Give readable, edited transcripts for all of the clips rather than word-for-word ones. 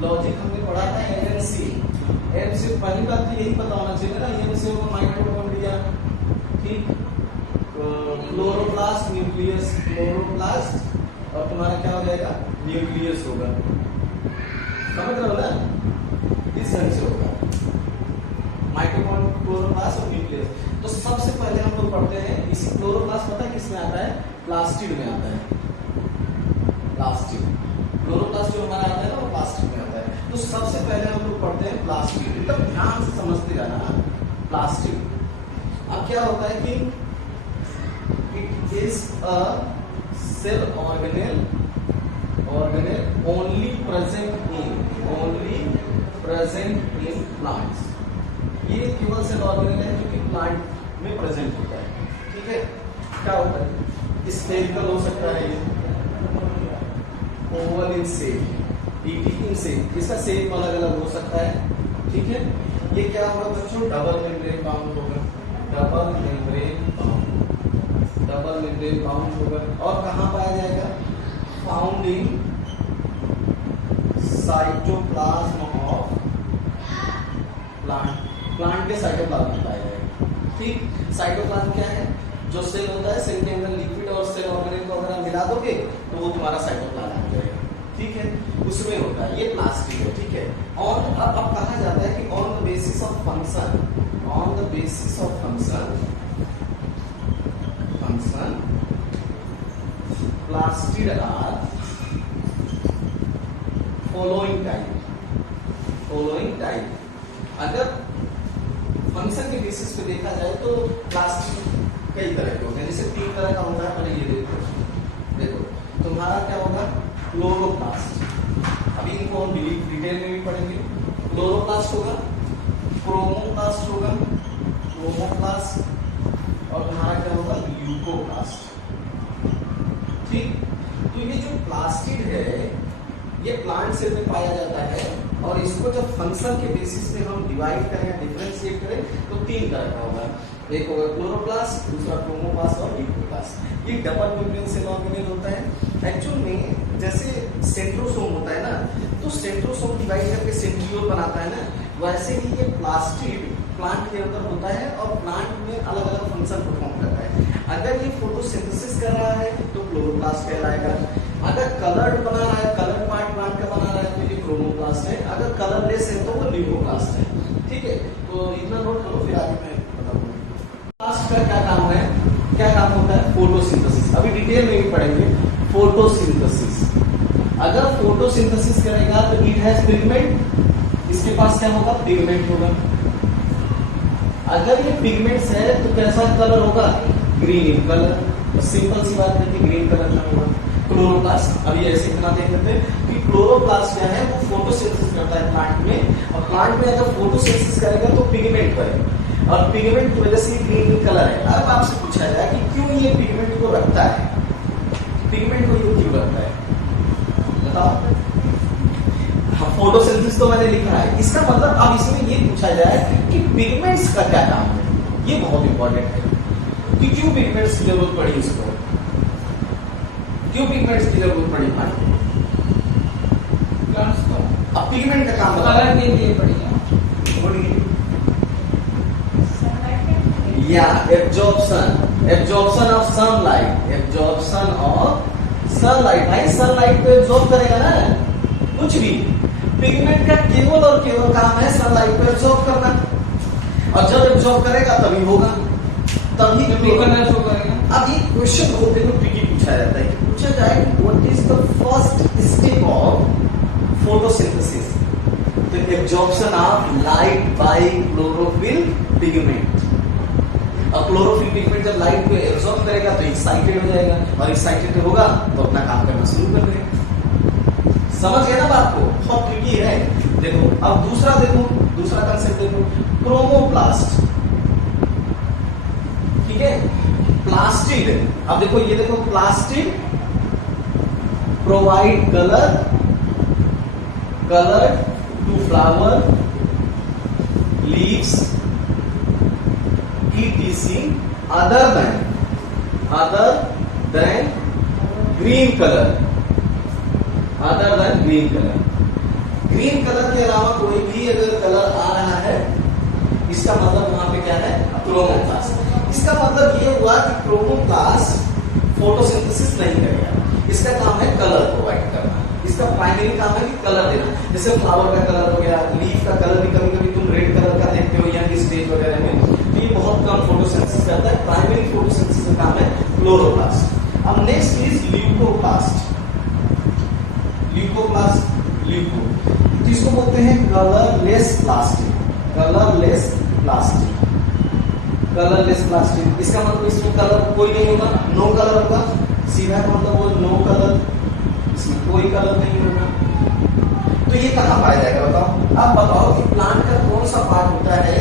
Logic हमने पढ़ा था एमएनसी। एमएनसी पहली बात तो यही पता होना चाहिए ना, एमएनसी होगा माइटोकॉन्ड्रिया, ठीक, क्लोरोप्लास्ट न्यूक्लियस, क्लोरोप्लास्ट और तुम्हारा क्या हो जाएगा न्यूक्लियस होगा, समझ रहे हो ना, इस ढंग से होगा माइटोकॉन्ड्रिया, क्लोरोप्लास्ट और न्यूक्लियस। तो सबसे पहले हम लोग पढ़ते हैं इसी क्लोरोप्लास्ट, पता है किस में आता है, प्लास्टिड में आता है, प्लास्टिड, क्लोरोप्लास्ट जो हमारा आता है ना वो प्लास्टिड में आता है। तो सबसे पहले हम लोग पढ़ते हैं प्लास्टिड, एकदम ध्यान से समझते जाना प्लास्टिड। अब क्या होता है कि it is a cell organelle only present in plants. ये केवल सेल ऑर्गेनेल है जो कि प्लांट में प्रेजेंट होता है, ठीक है। क्या होता है, स्फेरिकल हो सकता है, ये oval in shape, in shape, इसका शेप अलग अलग हो सकता है, ठीक है। ये क्या होगा बच्चों, डबल मेम्ब्रेन बाउंड होगा, डबल मेम्ब्रेन बाउंड होगा। और कहाँ पाया जाएगा, found in cytoplasm of plant के साइटोप्लाज्म में पाया जाएगा, ठीक। साइटोप्लाज्म क्या है, जो सेल होता है, सेल के अंदर लिक्विड और सेल ऑर्गेनेल को अगर आप मिला दोगे तो वो तुम्हारा साइटोप्लाज्म हो जाएगा, ठीक है, उसमें होता है, ये प्लास्टिक है, ठीक है। और अब कहा जाता है कि on the basis of function plastid are following type. अगर फंक्शन के बेसिस पे देखा जाए तो प्लास्टिक कई तरह के होते हैं, जैसे 3 तरह का होता है, पहले ये देखो तुम्हारा क्या होगा, क्लोरोप्लास्ट, अभी इनको हम डिटेल में भी पढ़ेंगे। क्लोरोप्लास्ट होगा, क्रोमोप्लास्ट होगा, और तुम्हारा क्या होगा, ल्यूकोप्लास्ट, ठीक। तो ये जो प्लास्टिड है ये प्लांट सेल में पाया जाता है, और इसको जब फंक्शन के बेसिस पे हम डिवाइड करें या डिफरेंशिएट करें तो 3 तरह का होगा, एक होगा क्लोरोप्लास्ट, दूसरा क्रोमोप्लास्ट और ल्यूकोप्लास्ट। ये डबल मेम्ब्रेन सेल ऑर्गेनेल होता है। एक्चुअल में जैसे सेंट्रोसोम होता है ना, तो सेंट्रोसोम डिवाइड करके सेंट्रियोल बनाता है ना, वैसे ही ये प्लास्टिड प्लांट के अंदर होता है और प्लांट में अलग अलग फंक्शन परफॉर्म करता है। अगर ये फोटोसिंथेसिस कर रहा है तो क्लोरोप्लास्ट कहलाएगा, अगर कलर्ड बना रहा है, कलर्ड पार्ट प्लांट का बना रहा है तो ये क्रोमोप्लास्ट है, अगर कलरलेस है तो वो ल्यूकोप्लास्ट है, ठीक है। तो इतना नोट करो, फिर आगे मैं बताऊंगा। प्लास्ट का क्या काम है, क्या काम होता है, फोटोसिंथेसिस, अभी डिटेल में भी पढ़ेंगे। फोटोसिंथेसिस, अगर फोटोसिंथेसिस करेगा तो इट हैज पिगमेंट, इसके पास क्या होगा, पिगमेंट होगा। अगर ये पिगमेंट्स है तो कैसा कलर होगा, ग्रीन कलर, तो सिंपल सी बात है कि ग्रीन कलर में होगा। क्लोरोप्लास्ट, अभी ऐसे इतना देख लेते हैं कि क्लोरोप्लास्ट क्या है, वो फोटोसिंथेसिस करता है प्लांट में, और प्लांट में अगर फोटोसिंथेसिस करेगा तो पिगमेंट करेगा, और पिगमेंट की वजह से ग्रीन कलर है। अब आपसे पूछा जाए कि क्यों ये पिगमेंट को रखता है, पिगमेंट को ये क्यों रखता है, बताओ। हाँ, फोटोसिंथेसिस तो मैंने लिखा है, इसका मतलब अब इसमें ये पूछा जाए कि पिगमेंट्स का क्या काम है, ये बहुत इंपॉर्टेंट है कि क्यों पिगमेंट्स की जरूरत पड़ी इसको, क्यों पिगमेंट्स की जरूरत पड़ी भाई, प्लांट्स को। अब पिगमेंट का काम कलर के लिए पड़ी है, या एब्जॉर्प्शन ऑफ सनलाइट, भाई सनलाइट को एब्जॉर्ब करेगा ना कुछ भी। पिगमेंट का केवल और केवल काम है सनलाइट को एब्जॉर्ब करना, और जब एब्जॉर्ब करेगा तभी होगा, तभी कलर शो करेगा। अब ये क्वेश्चन होते हुए ट्रिकी पूछा जाता है कि पूछा जाए what is the first step of photosynthesis, तो absorption of light by chlorophyll pigment. और क्लोरोफिल पिगमेंट जब लाइट को एब्जॉर्ब करेगा तो एक्साइटेड हो जाएगा, और एक्साइटेड होगा तो अपना काम करना शुरू कर देगा। समझ गए ना बात को, बहुत ट्रिकी है। देखो अब दूसरा कंसेप्ट देखो, क्रोमोप्लास्ट, ठीक है, प्लास्टिड। अब देखो ये देखो, plastid provide colour to flower, leaves, etc other than green color, green colour के अलावा कोई भी अगर कलर आ रहा है, इसका मतलब वहां पे क्या है, क्रोमोप्लास्ट। इसका मतलब ये हुआ कि क्रोमोप्लास्ट फोटोसिंथेसिस नहीं करेगा, इसका काम है कलर प्रोवाइड करना, इसका प्राइमरी काम है कि कलर देना। जैसे फ्लावर का कलर हो गया, लीफ का कलर भी कभी कभी तुम रेड कलर का देखते हो यंग स्टेज वगैरह में, तो ये बहुत कम फोटोसिंथेसिस करता है। प्राइमरी फोटोसिंथेसिस का काम है क्लोरोप्लास्ट। अब next is leucoplast. Leucoplast, leuco, जिसको बोलते हैं colourless plastic. Colourless plastic, colourless plastic, इसका मतलब इसमें कलर कोई नहीं होगा, नो कलर होगा, सीधा मतलब वो नो कलर, इसमें कोई कलर नहीं होगा। तो ये कहां पाया जाएगा बताओ? आप बताओ कि प्लांट का कौन सा पार्ट होता है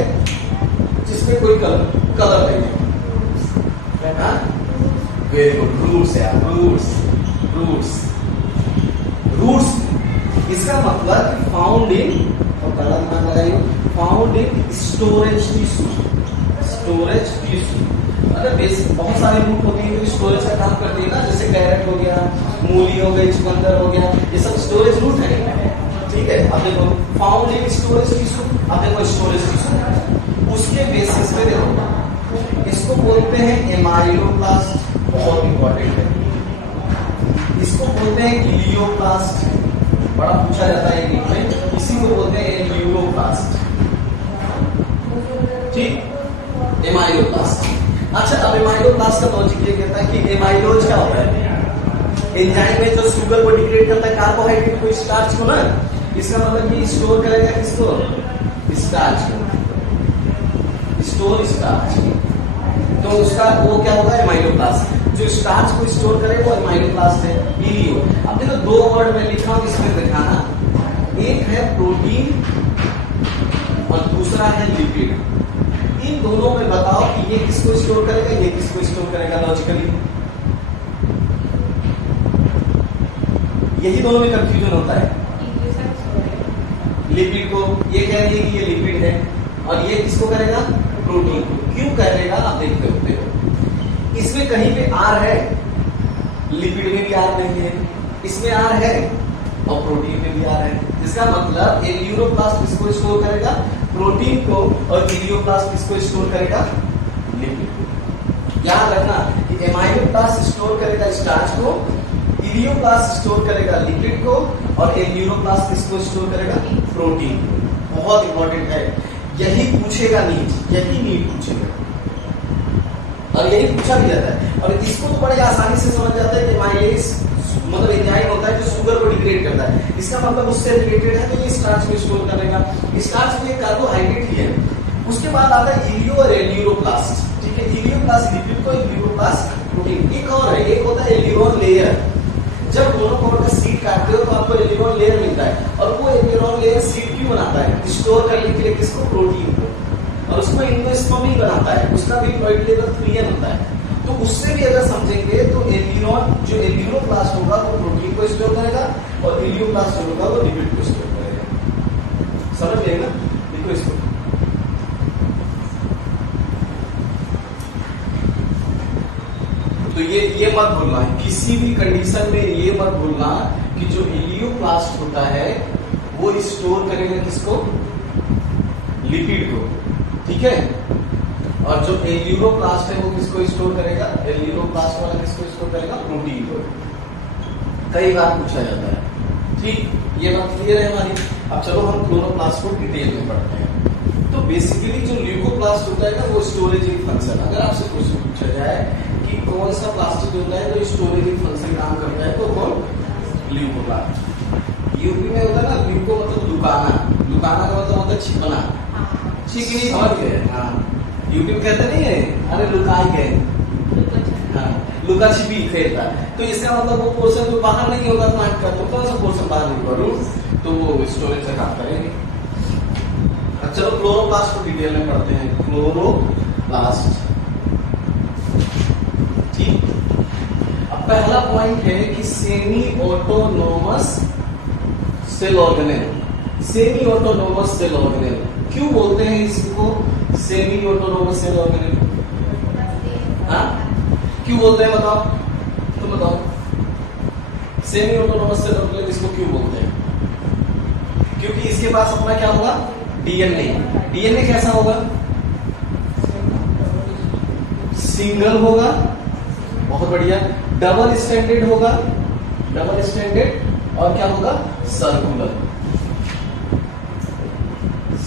जिसमें कोई कलर नहीं है? वेरी गुड, रूट्स यार, रूट्स, रूट्स, रूट्स। इसका मतलब फाउंड इन, और कलर दिमाग लगाइए, found in storage tissue. Storage tissue, अगर बेसिक बहुत सारी रूट होती है जो स्टोरेज का काम करती है ना, जैसे कैरेट हो गया, मूली हो गई, चुकंदर हो गया, ये सब स्टोरेज रूट है, ठीक है। अब देखो फाउंड इन स्टोरेज टिश्यू, अब देखो स्टोरेज टिश्यू, उसके बेसिस पे देखो, इसको बोलते हैं एमाइलोप्लास्ट, बहुत इंपॉर्टेंट है। इसको बोलते हैं इलियोप्लास्ट, बड़ा पूछा जाता है नीट में, इसी को बोलते हैं एलियोप्लास्ट, ठीक, एमाइलोप्लास्ट। अच्छा, अब एमाइलोप्लास्ट का लॉजिक ये कहता है कि एमाइलोज क्या होता है? एंजाइम में जो शुगर को डिग्रेड करता है, कार्बोहाइड्रेट को, स्टार्च को ना, इसका मतलब कि स्टोर करेगा किसको? स्टार्च को, स्टोर स्टार्च। तो उसका वो क्या होगा? एमाइलोप्लास्ट। जो स्टार्च को स्टोर करे वो एमाइलोप्लास्ट है। इलियो, अब देखो दो वर्ड में लिखा हूं, इसमें दिखाना, एक है प्रोटीन और दूसरा है लिपिड। इन दोनों में बताओ कि ये किसको स्टोर करेगा, ये किसको स्टोर करेगा लॉजिकली? यही दोनों में कंफ्यूजन होता है। लिपिड को, ये कह रही है कि ये लिपिड है, और ये किसको करेगा? प्रोटीन को। क्यों करेगा आप देखते होते हो, इसमें कहीं पे आर है, लिपिड में भी आर नहीं है, इसमें आर है और प्रोटीन में भी आर है। इसका मतलब एलियोप्लास्ट किसको स्टोर करेगा? प्रोटीन को, और इलियोप्लास्ट किसको स्टोर करेगा? लिपिड को। याद रखना कि एमाइलोप्लास्ट स्टोर करेगा स्टार्च को, इलियोप्लास्ट स्टोर करेगा लिपिड को, और एलियोप्लास्ट किसको स्टोर करेगा? प्रोटीन को। बहुत इंपॉर्टेंट है, यही पूछेगा नीट, यही नीट पूछेगा, और यही पूछा भी जाता है। और इसको तो बड़े आसानी से समझ जाता है कि एमाइलेज मतलब एंजाइम होता है जो शुगर को डिग्रेड करता है, इसका मतलब उससे रिलेटेड है, तो ये स्टार्च को स्टोर करेगा। स्टार्च में कार्बोहाइड्रेट ही है। उसके बाद आता है इलियो और एलियोप्लास्ट, ठीक है। इलियोप्लास्ट लिपिड को, एलियोप्लास्ट प्रोटीन। एक और है, एक होता है एलियोन लेयर। जब दोनों कोण का सीट काटते हो तो आपको एलियोन लेयर मिलता है, और वो एलियोन लेयर सीट क्यों बनाता है? स्टोर करने के लिए किसको? प्रोटीन को, और उसको एंडोस्पर्म बनाता है, उसका भी पॉइंट लेवल 3n होता है। तो उससे भी अगर समझेंगे तो एलियोन, जो एलियोप्लास्ट होगा वो प्रोटीन को स्टोर करेगा, और एलियोप्लास्ट जो होगा वो लिपिड को स्टोर करेगा। समझ लेगा? देखो इसको, तो ये मत भूलना, किसी भी कंडीशन में ये मत भूलना कि जो इलियोप्लास्ट होता है वो स्टोर करेगा किसको? लिपिड को, ठीक है। और जो एलियोप्लास्ट है वो किसको स्टोर करेगा? एलियोप्लास्ट वाला किसको स्टोर करेगा? प्रोटीन को। कई बार पूछा जाता है, ठीक। ये बात क्लियर है हमारी। अब चलो हम क्लोरोप्लास्ट को डिटेल में पढ़ते हैं। तो बेसिकली जो ल्यूकोप्लास्ट होता है ना, वो स्टोरेजिंग फंक्शन। अगर आपसे क्वेश्चन पूछा जाए कि कौन सा प्लास्टिक होता है जो स्टोरेजिंग फंक्शन काम करता है, तो कौन? ल्यूकोप्लास्ट। यूपी में होता है ना, ल्यूको मतलब लुकाना, लुकाना का मतलब होता है छिपना, छिपनी, समझ गए? हाँ, यूपी में कहते नहीं है, अरे लुकाई गए, हाँ, लुका छिपी खेलता। तो इसका मतलब वो पोर्शन जो बाहर नहीं होगा प्लांट का, तो कौन सा पोर्शन बाहर नहीं होगा? रूट, तो वो स्टोरेज से काम करेंगे। अब चलो क्लोरोप्लास्ट को डिटेल में पढ़ते हैं। क्लोरोप्लास्ट, ठीक। अब पहला पॉइंट है कि semi autonomous cell organelle. Semi autonomous cell organelle क्यों बोलते हैं इसको सेमी ऑटोनोमस सेल ऑर्गेनेल? हाँ, क्यों बोलते हैं बताओ? तुम बताओ, सेमी ऑटोनोमस सेल ऑर्गेनेल इसको क्यों बोलते हैं? क्योंकि इसके पास अपना क्या होगा, डीएनए। डीएनए कैसा होगा, सिंगल होगा, बहुत बढ़िया। डबल स्टैंडर्ड होगा, डबल स्टैंडर्ड, और क्या होगा, सर्कुलर।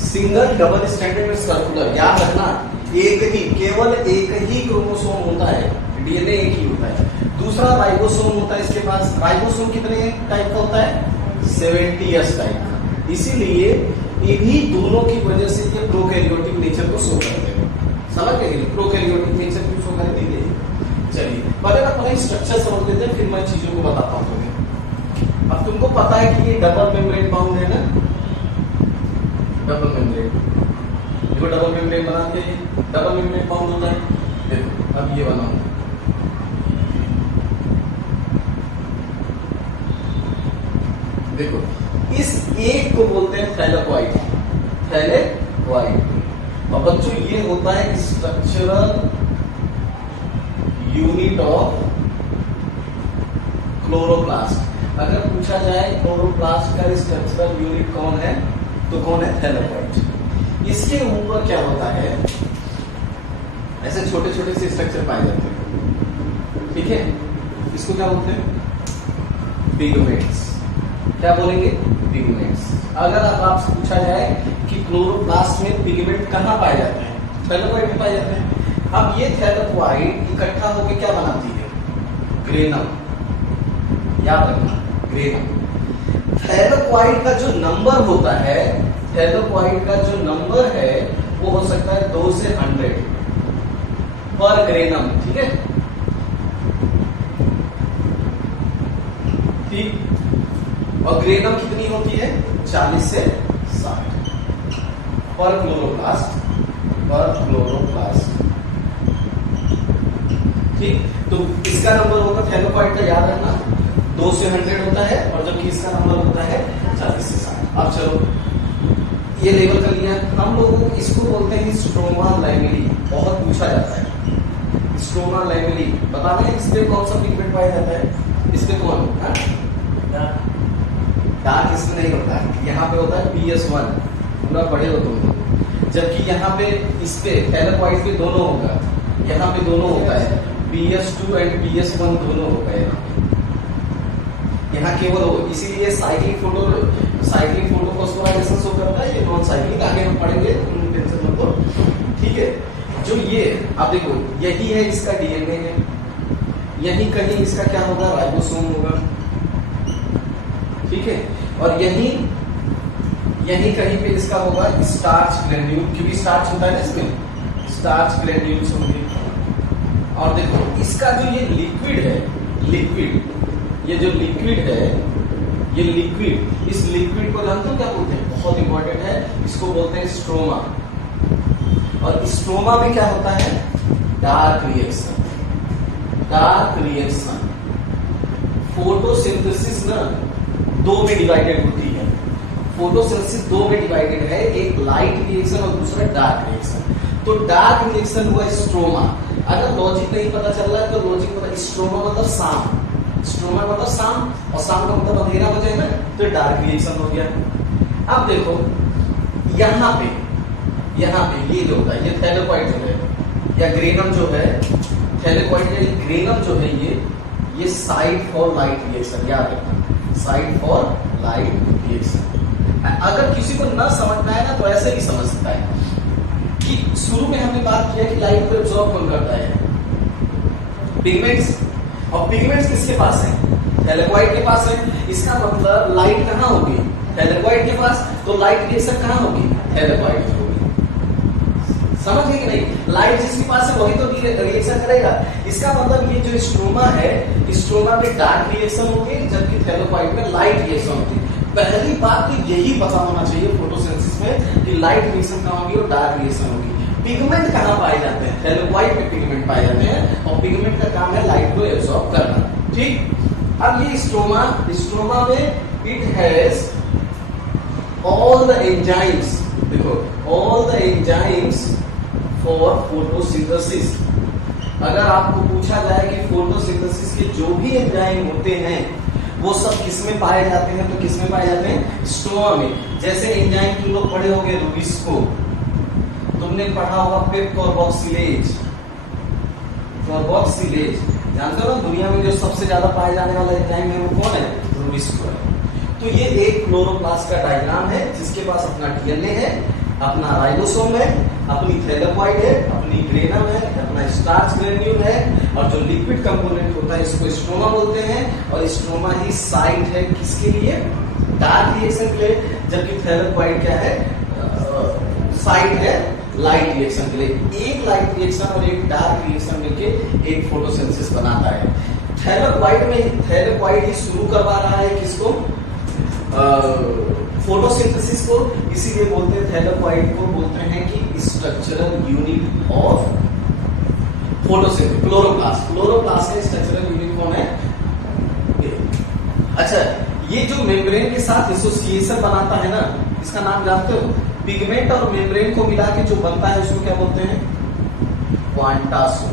सिंगल, डबल स्टैंडर्ड में सर्कुलर। याद रखना, एक ही, केवल एक ही क्रोमोसोम होता है, डीएनए एक ही होता है। दूसरा राइबोसोम होता है इसके पास। राइबोसोम कितने टाइप का होता है, 70s टाइप का। इसीलिए इन्हीं दोनों की वजह से ये प्रोकैरियोटिक नेचर को शो करते हैं। समझ गए, प्रोकैरियोटिक नेचर को शो कर देंगे। चलिए पहले ना पहले स्ट्रक्चर समझ लेते हैं, फिर मैं चीजों को बताता हूँ तुम्हें। अब तुमको पता है कि ये डबल मेम्ब्रेन बाउंड है ना, डबल मेम्ब्रेन। देखो डबल मेम्ब्रेन बना के डबल मेम्ब्रेन बाउंड होता है। देखो अब ये बनाऊंगा, देखो इस एक को बोलते हैं थैलेकोइड, थैलेकोइड। और बच्चों ये होता है स्ट्रक्चरल यूनिट ऑफ क्लोरोप्लास्ट। अगर पूछा जाए क्लोरोप्लास्ट का स्ट्रक्चरल यूनिट कौन है, तो कौन है, थैलेकोइड। इसके ऊपर क्या होता है, ऐसे छोटे छोटे से स्ट्रक्चर पाए जाते हैं, ठीक है। इसको क्या बोलते हैं, पिगमेंट्स। क्या बोलेंगे, पिगमेंट्स। अगर अब आपसे पूछा जाए कि क्लोरोप्लास्ट में पिगमेंट कहाँ पाए जाते हैं, थैलेकोइड में पाए जाते हैं। अब ये थैलेकोइड इकट्ठा होकर क्या बनाती है, ग्रेनम। याद रखना, ग्रेनम। थैलेकोइड का जो नंबर होता है, थैलेकोइड का जो नंबर है वो हो सकता है 2 से 100 पर ग्रेनम, ठीक है। ठीक, और ग्रेनम कितनी होती है, 40 से 60 पर क्लोरोप्लास्ट, पर क्लोरोप्लास्ट। ठीक, तो इसका नंबर होगा थैलेकोइड का, याद रखना 2 से 100 होता है, और जबकि इसका नंबर होता है 40 से 60। अब चलो ये लेवल कर लिया हम लोगों। इसको बोलते हैं स्ट्रोमा लैमेली, बहुत पूछा जाता है। स्ट्रोमा लैमेली बताना है, इसमें कौन सा पिगमेंट पाया जाता है, इसमें कौन, डार्क इसमें नहीं होता है, यहाँ पे होता है PS1, पूरा बड़े हो तुम। जबकि यहाँ पे इस पे थैलेकोइड पे दोनों होगा, यहाँ पे दोनों होता है, PS2 एंड PS1 दोनों होगा यहाँ केवल हो। इसीलिए साइक्लिक फोटो फॉस्फोराइलेशन शो करता है, ये नॉन साइक्लिक, आगे हम पढ़ेंगे, टेंशन मत लो, ठीक है। जो ये आप देखो, यही है इसका डीएनए है, यही कहीं इसका क्या होगा, राइबोसोम होगा, ठीक है। और यही कहीं पे इसका होगा स्टार्च ग्रेन्यूल, क्योंकि स्टार्च होता है ना इसमें, स्टार्च ग्रेन्यूल्स होंगे। और देखो इसका जो ये लिक्विड है, ये जो लिक्विड है, ये लिक्विड, इस लिक्विड को जानते हो क्या बोलते हैं, बहुत इंपॉर्टेंट है, इसको बोलते हैं स्ट्रोमा। और स्ट्रोमा में क्या होता है, dark reaction, dark reaction. Photosynthesis ना 2 में डिवाइडेड होती है, फोटोसिंथेसिस 2 में डिवाइडेड है, एक लाइट रिएक्शन और दूसरा डार्क रिएक्शन। तो डार्क रिएक्शन हुआ स्ट्रोमा। अगर लॉजिक नहीं पता चल रहा है तो लॉजिक पता, स्ट्रोमा मतलब शाम, स्ट्रोमा मतलब शाम, और शाम का मतलब अंधेरा हो जाएगा, तो डार्क रिएक्शन हो गया। अब देखो यहाँ पे ये जो होता है, ये थैलेकोइड जो है या ग्रेनम जो है, थैलेकोइड या ग्रेनम जो है, ये साइड फॉर लाइट रिएक्शन, याद रखना, साइड फॉर लाइट रिएक्शन। अगर किसी को ना समझ में आए ना तो ऐसे ही समझ सकता है कि शुरू में हमने बात किया कि लाइट को एब्जॉर्ब कौन करता है, पिगमेंट्स। और पिगमेंट्स किसके पास है, थैलेकोइड के पास है। इसका मतलब लाइट कहाँ होगी, थैलेकोइड के पास, तो लाइट रिएक्शन कहाँ होगी, थैलेकोइड में होगी। समझ गए कि नहीं, लाइट जिसके पास है वही तो रिएक्शन करेगा। इसका मतलब ये जो स्ट्रोमा है, स्ट्रोमा में डार्क रिएक्शन होगी, जबकि थैलेकोइड में लाइट रिएक्शन होगी। पहली बात तो यही पता होना चाहिए फोटोसिंथेसिस में कि लाइट रिएक्शन कहाँ होगी और डार्क रिएक्शन होगी। पिगमेंट कहाँ पाए जाते हैं, थैलेकोइड में पिगमेंट पाए जाते हैं, और पिगमेंट का काम है लाइट को एब्सॉर्ब करना, ठीक। अब ये स्ट्रोमा में it has all the enzymes, देखो all the enzymes for photosynthesis. अगर आपको पूछा जाए कि फोटोसिंथेसिस के जो भी एंजाइम होते हैं वो सब किसमें पाए जाते हैं? तो किसमें पाए जाते हैं? स्ट्रोमा में। जैसे एंजाइम तुम लोग पढ़े होंगे रुबिस्को, तुमने पढ़ा होगा पेप कार्बोक्सिलेज, कार्बोक्सिलेज जानते हो ना, दुनिया में जो सबसे ज्यादा पाए जाने वाला एंजाइम है वो कौन है? रुबिस्को है। तो ये एक क्लोरोप्लास्ट का डायग्राम है जिसके पास अपना डीएनए है, अपना राइबोसोम है, अपनी थैलेकॉइड है, अपनी ग्रेनम है, अपना स्टार्च ग्रेन्यूल है, और जो लिक्विड कंपोनेंट होता है इसको स्ट्रोमा बोलते हैं। और स्ट्रोमा ही साइट है किसके लिए? डार्क रिएक्शन के लिए, जबकि थैलेकॉइड क्या है? साइट है लाइट रिएक्शन के लिए। एक लाइट रिएक्शन और एक डार्क रिएक्शन मिलके एक फोटोसिंथेसिस बनाता है। थैलेकॉइड ही शुरू करवा रहा है किसको? फोटोसिंथेसिस को। इसीलिए बोलते हैं थैलेकॉइड को बोलते हैं कि structural unit of photosynthesis. Chloroplast का स्ट्रक्चरल यूनिट कौन है? अच्छा, ये जो मेम्ब्रेन के साथ एसोसिएशन बनाता है ना, इसका नाम जानते हो? पिगमेंट और मेम्ब्रेन को मिला के जो बनता है उसको क्या बोलते हैं? क्वांटासोम।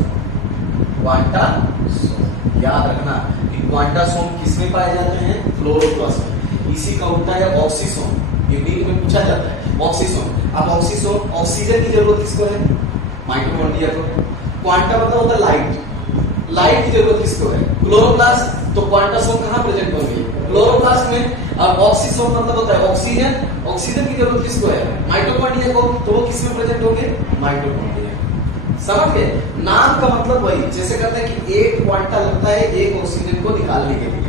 क्वांटासोम याद रखना कि क्वांटासोम किसमें पाए जाते हैं? क्लोरोप्लास्ट में। इसी का उल्टा है ऑक्सीसोम, ये बीच में पूछा जाता है ऑक्सीसोम। अब ऑक्सीसोम, ऑक्सीजन की जरूरत किसको है? माइटोकॉन्ड्रिया को। क्वांटा मतलब होता है लाइट, लाइट की जरूरत किसको है? क्लोरोप्लास्ट। तो क्वांटासोम कहां प्रेजेंट होंगे? क्लोरोप्लास्ट में। अब ऑक्सीसोम मतलब होता है ऑक्सीजन, ऑक्सीजन की जरूरत किसको है? माइटोकॉन्ड्रिया को। तो वो किसमें प्रेजेंट होंगे? माइटोकॉन्ड्रिया। समझ गए? नाम का मतलब वही, जैसे कहते हैं कि एक क्वांटा लगता है एक ऑक्सीजन को निकालने के लिए।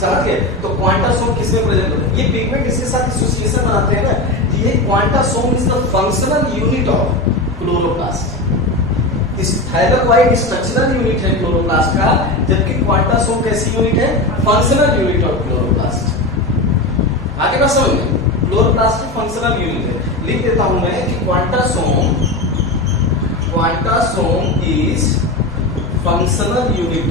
समझ गए? तो क्वांटासोम किसमें प्रेजेंट होता है? ये पिगमेंट इसके साथ एसोसिएशन बनाते हैं ना, ये quantasome is the functional unit of chloroplast. इस थैलेकॉइड स्ट्रक्चरल यूनिट है क्लोरोप्लास्ट का, जबकि क्वांटासोम कैसी यूनिट है? Functional unit of chloroplast. आगे बात समझ में? क्लोरोप्लास्ट की फंक्शनल यूनिट है। लिख देता हूं मैं कि quantasome is functional unit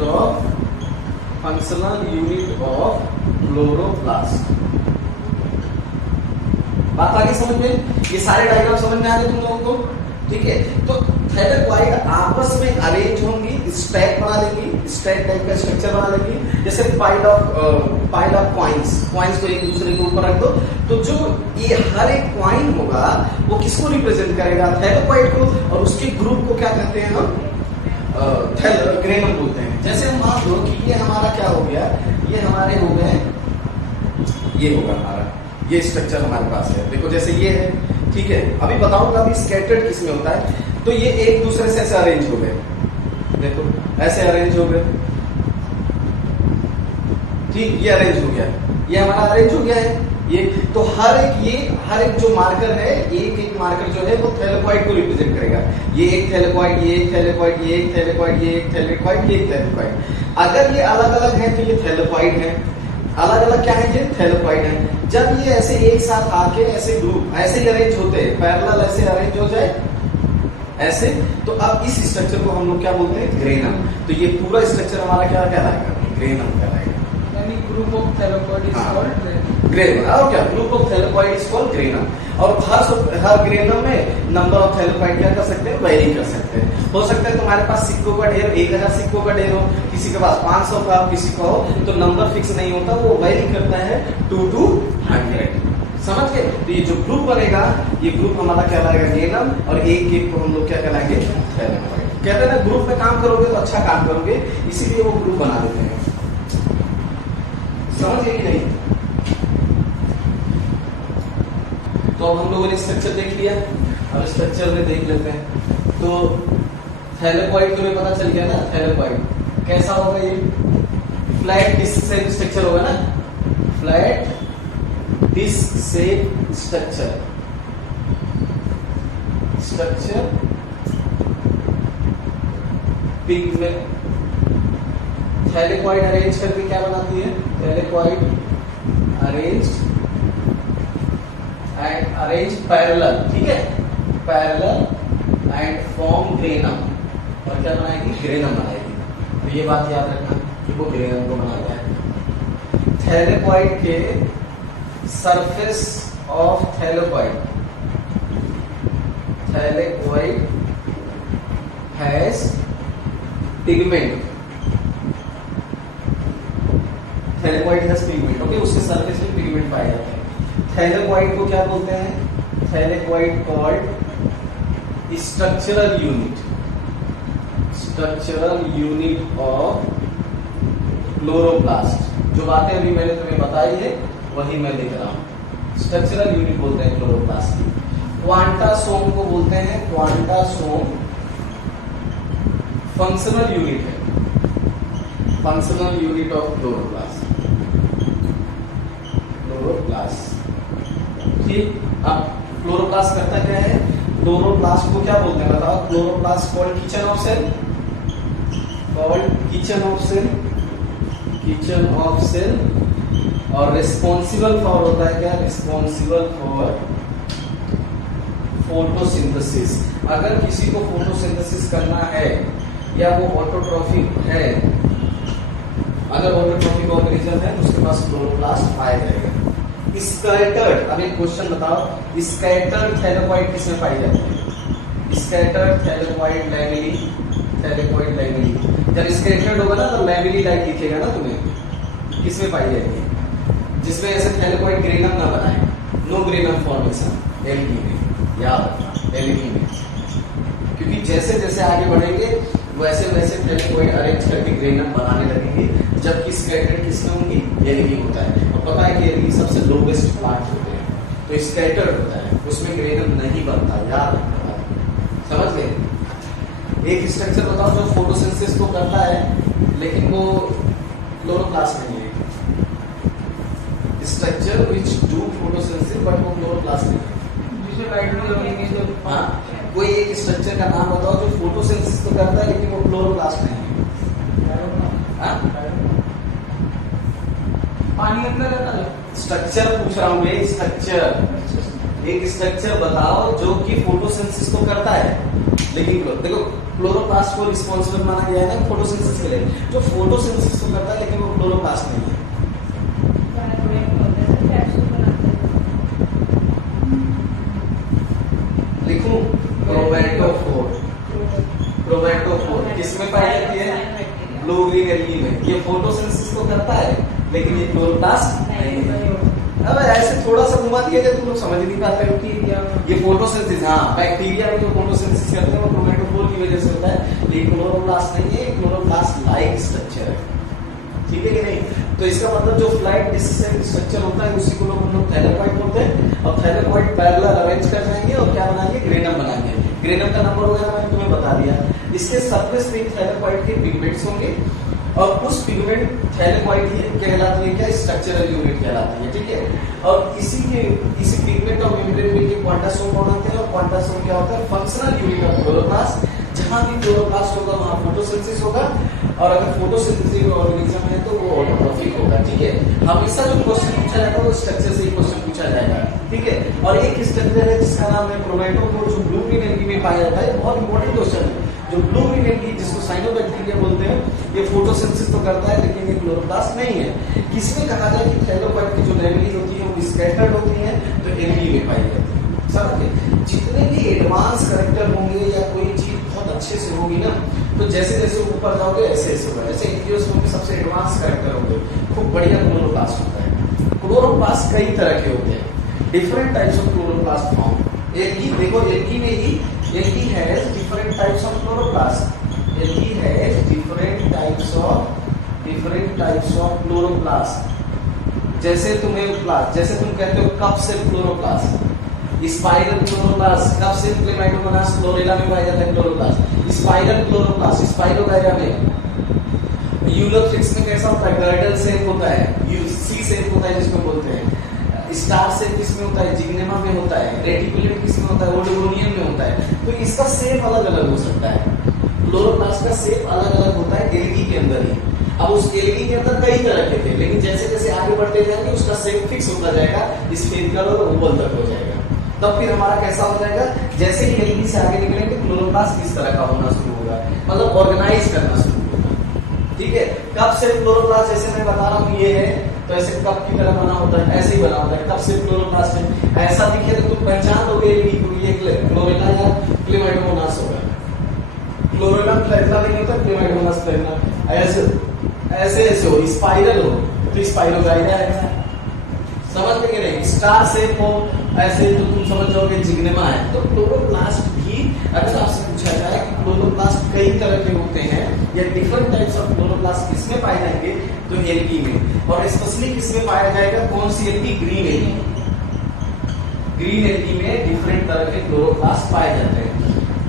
of chloroplast. बात आगे समझ में? ये सारे डायग्राम समझ में आ गए तुम लोगों को? ठीक है। तो थैलेकॉइड आपस में अरेंज होंगी, स्टैक बना लेंगी, स्टैक टाइप का स्ट्रक्चर बना लेंगी, जैसे पाइल ऑफ कॉइन्स को एक दूसरे के ऊपर रख दो। तो जो ये हर एक कॉइन होगा वो किसको रिप्रेजेंट करेगा? थैलेकॉइड को। और उसके ग्रुप को क्या कहते हैं हम? ग्रेनम बोलते हैं। जैसे हम मान लो कि ये हमारा क्या हो गया, ये हमारे हो गए, ये होगा हमारा, ये स्ट्रक्चर हमारे पास है। देखो जैसे ये है, ठीक है। अभी बताऊंगा अभी स्कैटर्ड किसमें होता है। तो ये एक दूसरे से ऐसे अरेंज हो गए, देखो ऐसे अरेंज हो गए, ठीक, ये अरेंज हो गया, ये हमारा अरेंज हो गया है। ये तो हर एक जो मार्कर है, एक मार्कर जो है वो थैलेकॉइड को रिप्रेजेंट करेगा। ये एक थैलेकॉइड, ये एक थैलेकॉइड, ये एक थैलेकॉइड, ये एक थैलेकॉइड, ये एक थैलेकॉइड। अगर ये अलग अलग है तो ये थैलेकॉइड है, अलग अलग क्या है? ये थैलेकॉइड है। जब ये ऐसे एक साथ आके ऐसे ग्रुप ऐसे ही अरेंज होते हैं, पैरेलल ऐसे अरेंज हो जाए ऐसे, तो अब इस स्ट्रक्चर को हम लोग क्या बोलते हैं? ग्रेनम। तो ये पूरा स्ट्रक्चर हमारा क्या कहलाएगा? ग्रेनम कहलाएगा। Group of thylakoid is called granum. और क्या? Group of thylakoid is called granum. और हर ग्रेनम में नंबर ऑफ थैलेकॉइड क्या कर सकते हैं? वेरी कर सकते हैं। हो सकता है तुम्हारे पास सिक्कों का ढेर 1000 सिक्कों का ढेर हो, किसी के पास 500 का, किसी का हो, तो नंबर फिक्स नहीं होता, वो वेरी करता है 2 to 100। समझ गए? तो ये जो ग्रुप बनेगा, ये ग्रुप हमारा कहलाएगा ग्रेनम, और एक एक को हम लोग क्या कहलाएंगे? थैलेकॉइड। कहते हैं ना ग्रुप में काम करोगे तो अच्छा काम करोगे, इसीलिए वो ग्रुप बना देते हैं। समझ गए कि नहीं? तो अब हम लोगों ने स्ट्रक्चर देख लिया, अब स्ट्रक्चर में देख लेते हैं। तो थैलेकॉइड तुम्हें पता चल गया ना? थैलेकॉइड कैसा होगा? ये फ्लैट डिस्क शेप स्ट्रक्चर होगा ना, flat disc shape structure pigment. Thylakoid arrange करके क्या बनाती है? थैलेकॉइड अरेंज पैरेलल, ठीक है, पैरेलल एंड फॉर्म ग्रेनम। और क्या बनाएगी? ग्रेनम बनाएगी। तो ये बात याद रखना कि वो ग्रेनम को बनाता है। थैलेकॉइड के surface of thylakoid has pigment thylakoid has pigment, okay, उसके सरफेस में पिगमेंट पाए जाते हैं। थैलेकॉइड को क्या बोलते हैं? Thylakoid called structural unit, structural unit of chloroplast. जो बातें अभी मैंने तुम्हें बताई है वही मैं लिख रहा हूं। स्ट्रक्चरल यूनिट बोलते हैं क्लोरोप्लास्ट की। क्वांटासोम को बोलते हैं, क्वांटासोम फंक्शनल यूनिट है, functional unit of chloroplast, chloroplast. ठीक, अब क्लोरोप्लास्ट करता क्या है? क्लोरोप्लास्ट को क्या बोलते हैं बताओ? Chloroplast called kitchen of cell, called kitchen of cell, kitchen of cell. और रिस्पॉन्सिबल फॉर होता है क्या? Responsible for photosynthesis. अगर किसी को फोटोसिंथेसिस करना है या वो ऑटोट्रॉफिक है, अगर ऑटोट्रॉफिक ऑर्गेनिज्म है तो उसके पास क्लोरोप्लास्ट पाया जाएगा। स्कैटर्ड, अब एक क्वेश्चन बताओ, स्कैटर्ड थैलेकॉइड किसमें पाई जाती है? Scattered thylakoid lamellae, thylakoid lamellae. जब स्कैटर्ड होगा ना तो लैमेली लाइक दिखेगा ना तुम्हें, किसमें पाई जाती है? जिसमें ऐसे थैलेकॉइड ग्रेनम ना बनाए, नो ग्रेनम फॉर्मेशन, एल्गी में, याद रखना एल्गी में, क्योंकि जैसे जैसे आगे बढ़ेंगे वैसे वैसे थैलेकॉइड अरेंज करके ग्रेनम बनाने लगेंगे, जबकि स्कैटर्ड किसमें होंगी? एल्गी होता है। और पता है कि एल्गी सबसे लोवेस्ट प्लांट होते हैं, तो स्कैटर्ड होता है, उसमें ग्रेनम नहीं बनता, याद रखना, समझ गए? एक स्ट्रक्चर बताओ जो फोटोसिंथेसिस तो करता है लेकिन वो क्लोरोप्लास्ट नहीं है। Structure which do photosynthesis but वो क्लोरोप्लास्ट नहीं है। जिसे लाइट में लगेंगे जो, हाँ, कोई एक स्ट्रक्चर का नाम बताओ जो फोटोसिंथेसिस तो करता है लेकिन वो क्लोरोप्लास्ट नहीं है। हाँ? पानी अंदर रहता है। स्ट्रक्चर पूछ रहा हूँ मैं, स्ट्रक्चर, एक स्ट्रक्चर बताओ जो कि फोटोसिंथेसिस तो करता है लेकिन देखो क्लोरोप्लास्ट को रिस्पॉन्सिबल माना गया है ना फोटोसिंथेसिस के लिए, जो फोटोसिंथेसिस तो करता है लेकिन वो क्लोरोप्लास्ट नहीं है। लिखूं? क्रोमैटोफोर, क्रोमैटोफोर किसमें पाई जाती है? ब्लू ग्रीन एल्गी में। ये फोटोसिंथेसिस तो करता है लेकिन ये क्लोरोप्लास्ट नहीं है। अब ऐसे थोड़ा सा घुमा दिया जाए तुम लोग समझ नहीं पाते हो कि ये फोटोसिंथेसिस, हाँ बैक्टीरिया में जो फोटोसिंथेसिस करते हैं वो क्रोमैटोफोर की वजह से होता है, लेकिन क्लोरोप्लास्ट नहीं है, क्लोरोप्लास्ट लाइक स्ट्रक्चर है, ठीक है कि नहीं? तो इसका मतलब जो फ्लाइट डिस्क स्ट्रक्चर होता है उसी को लोग हम लोग थैलेकॉइड बोलते हैं। और थैलेकॉइड पैरेलल अरेंज कर जाएंगे और क्या बनाएंगे? ग्रेनम बनाएंगे। ग्रेनम का नंबर वगैरह मैंने तुम्हें बता दिया। इसके सरफेस पे थैलेकॉइड के पिगमेंट्स होंगे और उस पिगमेंट थैलेकॉइड ही कहलाती है क्या? स्ट्रक्चरल यूनिट कहलाती है, ठीक है? और इसी पिगमेंट और मेम्ब्रेन में क्वांटासोम बनाते हैं और क्वांटासोम क्या होता है? Functional unit of chloroplast. जहां भी क्लोरोप्लास्ट होगा वहां फोटोसिंथेसिस होगा, और अगर फोटोसिंथेसिस ऑर्गेनिज्म है तो वो ऑटोट्रॉफिक होगा, ठीक है? हमेशा जो क्वेश्चन पूछा जाएगा वो स्ट्रक्चर से ही क्वेश्चन पूछा जाएगा, ठीक है? और एक स्ट्रक्चर है जिसका नाम है क्रोमैटोफोर, जो ब्लू ग्रीन एल्गी में पाया जाता है। बहुत इंपॉर्टेंट क्वेश्चन है। जो ब्लू ग्रीन एल्गी जिसको साइनोबैक्टीरिया बोलते हैं, ये फोटोसिंथेसिस तो करता है लेकिन ये क्लोरोप्लास्ट नहीं है। किसमें कहा जाए कि थैलेकॉइड की जो लैमेली होती है वो स्कैटर्ड होती है, तो एल्गी में पाई जाती है। समझ गए? जितने भी एडवांस कैरेक्टर होंगे या कोई चीज बहुत अच्छे से होगी ना, तो जैसे जैसे ऊपर जाओगे ऐसे ऐसे होगा। जैसे एंजियोस्पर्म में सबसे एडवांस कैरेक्टर होंगे, खूब बढ़िया क्लोरोप्लास्ट होता है। क्लोरोप्लास्ट कई तरह के होते हैं, different types of chloroplast form. Algae देखो, एल्गी में ही algae has different types of chloroplast. Algae has different types of chloroplast. जैसे तुम कहते हो कप से क्लोरोप्लास्ट, स्पाइरल क्लोरोप्लास्ट, कप से क्लेमाइडोमोनास क्लोरेला में पाया जाता है क्लोरोप्लास्ट। स्पाइरल क्लोरोप्लास्ट स्पाइरोगायरा में। यूलोथ्रिक्स में कैसा होता है? गर्डल शेप होता है, सी शेप होता है जिसको बोलते हैं। स्टार शेप किसमें होता है? जिग्नेमा में होता है। रेटिकुलेट किसमें होता है? ओडोगोनियम में होता है। तो इसका शेप अलग अलग हो सकता है। क्लोरोप्लास्ट का शेप अलग अलग होता है एल्गी के अंदर ही। अब उस एल्गी के अंदर कई तरह के थे, लेकिन जैसे जैसे आगे बढ़ते जाएंगे उसका शेप फिक्स होता जाएगा, स्फेरिकल और ओवल तक हो जाएगा। तब फिर हमारा कैसा हो जाएगा? जैसे ही एल्गी से आगे निकलेंगे क्लोरोप्लास्ट किस तरह का होना शुरू होगा, मतलब ऑर्गेनाइज करना शुरू होगा, ठीक है? कप से क्लोरोप्लास्ट जैसे मैं बता रहा हूँ ये है, तो ऐसे कप की तरह बना होता है, ऐसे ही बना होता है। कप से क्लोरोप्लास्ट है, ऐसा दिखे तो तुम पहचान दोगे ये क्लोरेला या क्लेमाइडोमोनास होगा। क्लोरेला फ्लैगेला नहीं होता, क्लेमाइडोमोनास फ्लैगेला। ऐसे ऐसे हो, स्पाइरल हो, तो तो स्पाइरोगाइडा है। समझ में कि नहीं? स्टार शेप हो ऐसे तो तुम समझ जाओगे जिग्नेमा है। तो क्लोरोप्लास्ट भी अगर आपसे पूछा जाए कि क्लोरोप्लास्ट कई तरह के होते हैं या डिफरेंट टाइप्स ऑफ क्लोरोप्लास्ट किसमें पाए जाएंगे, तो एल्गी में। और स्पेशली किसमें पाया जाएगा, कौन सी algae? Green algae. Green algae में डिफरेंट तरह के क्लोरोप्लास्ट पाए जाते हैं।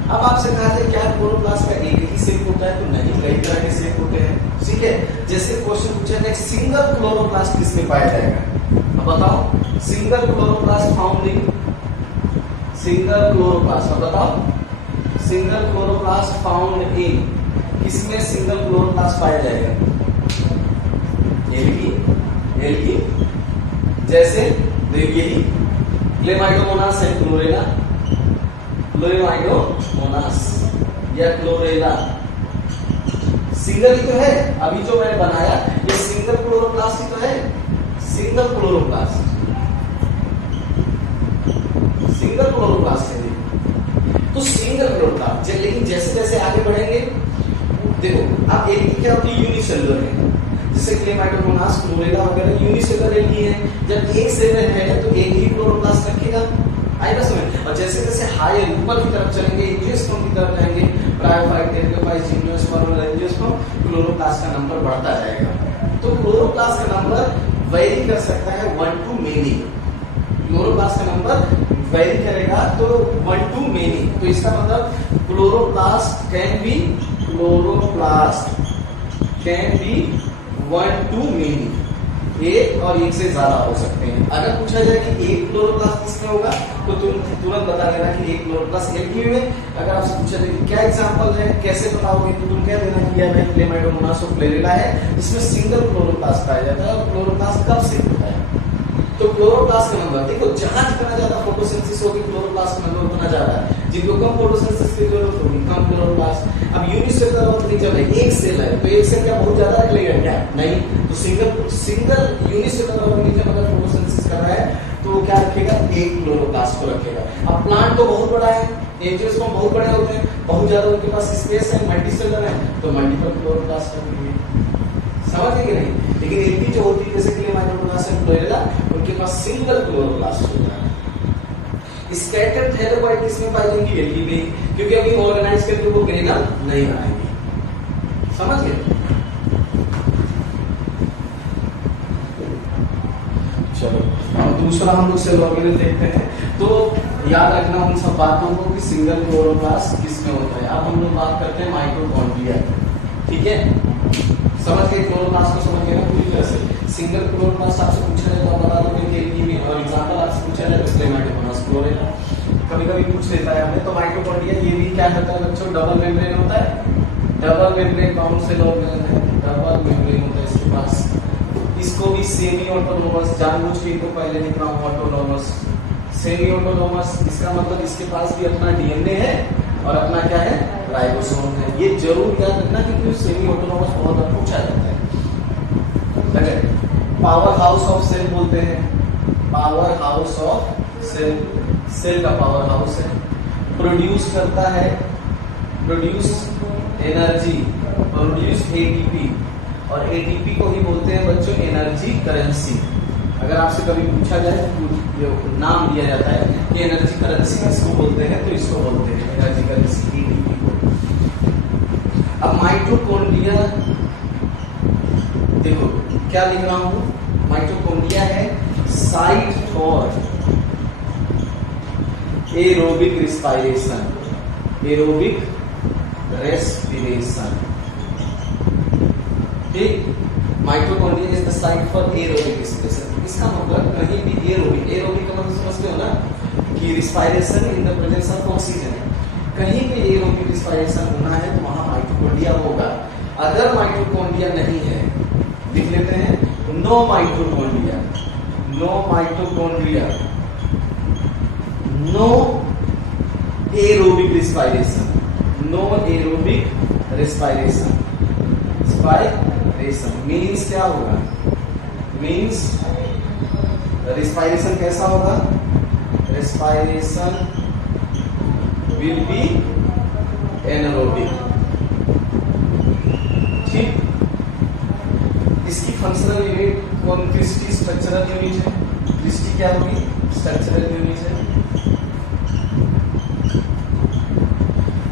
अब आपसे कहा जाए क्या क्लोरोप्लास्ट का एक ही शेप होता है, तो नहीं, कई तरह के शेप होते हैं। ठीक है, जैसे क्वेश्चन पूछा जाए सिंगल क्लोरोप्लास्ट किसमें पाया जाएगा, अब बताओ। Single chloroplast found in single chloroplast, अब बताओ सिंगल क्लोरोप्लास्ट फाउंड इन किसमें सिंगल क्लोरोप्लास्ट पाया जाएगा? एल्गी। एल्गी जैसे यही क्लेमाइडोमोनास है, क्लोरेला, क्लोरेमाइडोमोनास या क्लोरेला सिंगल ही तो है। अभी जो मैंने बनाया ये सिंगल क्लोरोप्लास्ट ही तो है, सिंगल क्लोरोप्लास्ट, सिंगल क्लोरोप्लास्ट है तो सिंगल क्लोरोप्लास्ट। लेकिन जैसे जैसे आगे बढ़ेंगे देखो, अब एल्गी क्या होती है? यूनिसेलुलर है, जैसे क्लेमाइडोमोनास, क्लोरेला वगैरह यूनिसेलुलर एल्गी है। जब एक सेल है तो एक ही क्लोरोप्लास्ट रखेगा, आएगा समझ। और जैसे जैसे हायर ऊपर की तरफ चलेंगे, एंजियोस्पर्म की तरफ जाएंगे, ब्रायोफाइट, टेरिडोफाइट, जिम्नोस्पर्म और एंजियोस्पर्म, क्लोरोप्लास्ट का नंबर बढ़ता जाएगा। तो क्लोरोप्लास्ट का नंबर वेरी कर सकता है 1 to many। क्लोरोप्लास्ट का नंबर वेरी करेगा तो 1 to many। तो इसका मतलब chloroplast can be 1 to many, एक और एक से ज्यादा हो सकते हैं। अगर पूछा जाए कि एक क्लोरोप्लास्ट किसमें होगा तो तुम तुरंत बता देना कि एक क्लोरोप्लास्ट एल्गी में। अगर आपसे पूछा जाए कि क्या एग्जांपल है, कैसे बताओगे, तो तुम कह देना कि यह क्लेमाइडोमोनास और क्लोरेला है, इसमें सिंगल क्लोरोप्लास्ट पाया जाता है। और क्लोरोप्लास्ट कब से होता है? तो क्लोरोप्लास्ट का नंबर देखो, जहां जितना ज्यादा फोटोसिंथेसिस होगी क्लोरोप्लास्ट का नंबर उतना ज्यादा है। जिनको कम फोटोसिंथेसिस की जरूरत होगी कम क्लोरोप्लास्ट। अब यूनिसेलुलर और जब एक सेल है तो एक सेल क्या बहुत ज्यादा रखेगा क्या? नहीं। तो सिंगल यूनिसेलुलर ऑर्गेनिज्म अगर फोटोसिंथेसिस कर रहा है तो क्या रखेगा? एक क्लोरोप्लास्ट को रखेगा। अब प्लांट तो बहुत बड़ा है, एंजियोस्पर्म बहुत बड़े होते हैं, बहुत ज्यादा उनके पास स्पेस है, मल्टीसेलुलर है, तो मल्टीपल क्लोरोप्लास्ट रखेंगे। समझ गए कि नहीं? लेकिन एल्गी जो होती है जैसे क्लेमाइडोमोनास और क्लोरेला, उनके पास सिंगल क्लोरोप्लास्ट होता है। स्कैटर्ड थैलेरोबाइट किसमें पाई जाएंगी? एल्गी में, क्योंकि अभी ऑर्गेनाइज करके वो ग्रेनल नहीं बनाएंगे। समझ गए? चलो अब दूसरा हम लोग सेल ऑर्गेनेल देखते हैं। तो याद रखना उन सब बातों को कि सिंगल क्लोरोप्लास्ट किसमें होता है। अब हम लोग बात करते हैं माइटोकॉन्ड्रिया। ठीक है, समझ गए? क्लोरोप्लास्ट को समझ गए ना पूरी तरह से। सिंगल क्लोरोप्लास्ट आपसे पूछा जाए तो आप बता दोगे कि एल्गी में, और एग्जांपल आपसे पूछा जाए तो क्लेमाइडोमोनास, क्लोरेला कभी कभी पूछ लेता है हमें। तो माइटोकॉन्ड्रिया ये भी क्या होता है बच्चों? डबल मेम्ब्रेन होता है। Double membrane bound cell organelle है, डबल मेम्ब्रेन होता है इसके पास। इसको भी सेमी ऑटोनोमस, जानबूझ के इनको पहले लिख रहा हूँ ऑटोनोमस, सेमी ऑटोनोमस। इसका मतलब इसके पास भी अपना डीएनए है और अपना क्या है? राइबोसोम है। ये जरूर याद रखना क्योंकि सेमी ऑटोनोमस बहुत बार पूछा जाता है। पावर हाउस ऑफ सेल बोलते हैं, powerhouse of cell, cell का पावर हाउस है। प्रोड्यूस करता है, प्रोड्यूस एनर्जी, प्रोड्यूस एटीपी, और एटीपी को ही बोलते हैं बच्चों एनर्जी करेंसी। अगर आपसे कभी पूछा जाए तो नाम दिया जाता है कि एनर्जी करेंसी किसको बोलते हैं, तो इसको बोलते हैं एनर्जी करेंसी, एटीपी को। अब माइटोकॉन्ड्रिया देखो क्या लिख रहा हूं, माइटोकॉन्ड्रिया है site for aerobic respiration, aerobic respiration. ठीक, mitochondria is the site for aerobic respiration. इसका मतलब कहीं भी एरोबिक, एरोबिक का मतलब समझते हो ना कि respiration in the presence of oxygen है। कहीं भी एरोबिक रिस्पायरेशन होना है तो वहां माइटोकॉन्ड्रिया होगा। अगर माइटोकॉन्ड्रिया नहीं है, लिख लेते हैं no mitochondria, no mitochondria, no aerobic respiration, no aerobic respiration. Respiration means क्या होगा? मीन्स रिस्पायरेशन कैसा होगा? Respiration will be anaerobic. ठीक, इसकी फंक्शनल यूनिट कौन क्रिस्टी स्ट्रक्चरल यूनिट है, क्रिस्टी क्या होगी, स्ट्रक्चरल यूनिट है।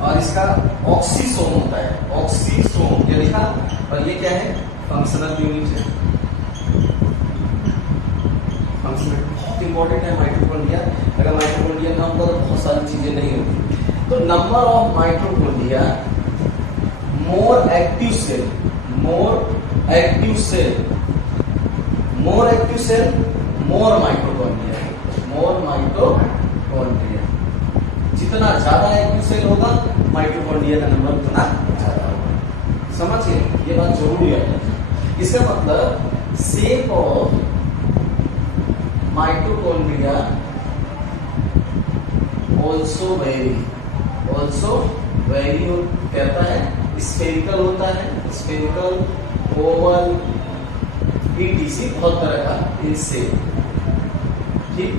और इसका ऑक्सीसोम होता है, ऑक्सीसोम ये लिखा, और ये क्या है, फंक्शनल यूनिट है। फंक्शनल बहुत इंपॉर्टेंट है माइटोकॉन्ड्रिया, अगर माइटोकॉन्ड्रिया ना होगा तो बहुत सारी चीजें नहीं होती। तो number of mitochondria, more active cell, more active cell, more active cell, more mitochondria, more mitochondria. जितना ज्यादा एक्टिव सेल होगा माइटोकॉन्ड्रिया का नंबर उतना ज्यादा होगा। समझिए, ये बात जरूरी है। इसका मतलब shape of mitochondria also very कहता है, स्फेरिकल होता है, स्फेरिकल, ओवल, ईटीसी, बहुत तरह का इनसे। ठीक,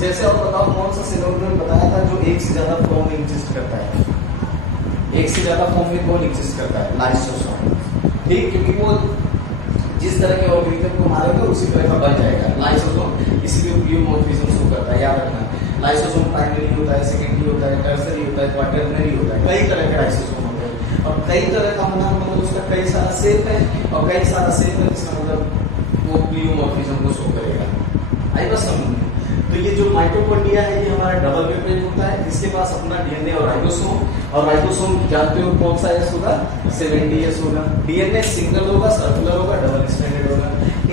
जैसे और बताओ कौन सा सेल ऑर्गेनल बताया था जो एक से ज्यादा फॉर्म में एग्जिस्ट करता है, एक से ज्यादा फॉर्म में कौन एग्जिस्ट करता है, लाइसोसोम। ठीक, क्योंकि वो जिस तरह के ऑर्गेनिज्म को मारेगा उसी तरह का बन जाएगा लाइसोसोम, इसलिए यूमोर्फिज्म शो करता है। याद रखना, लाइसोसोम प्राइमरी होता है, सेकेंडरी होता है, टर्सरी होता है, क्वाटरनरी होता है, कई तरह के लाइसोसोम होते हैं। और कई तरह का होना मतलब उसका कई सारा सेप है, और कई सारा सेप है जिसका मतलब वो यूमोर्फिज्म को शो करेगा। आई बस समझ। तो ये जो माइटोकॉन्ड्रिया है ये हमारा डबल मेम्ब्रेन होता है, इसके पास अपना डीएनए और राइबोसोम, और राइबोसोम जानते हो कौन सा एस होगा, 70S होगा। डीएनए सिंगल होगा, सर्कुलर होगा, डबल स्ट्रैंडेड होगा।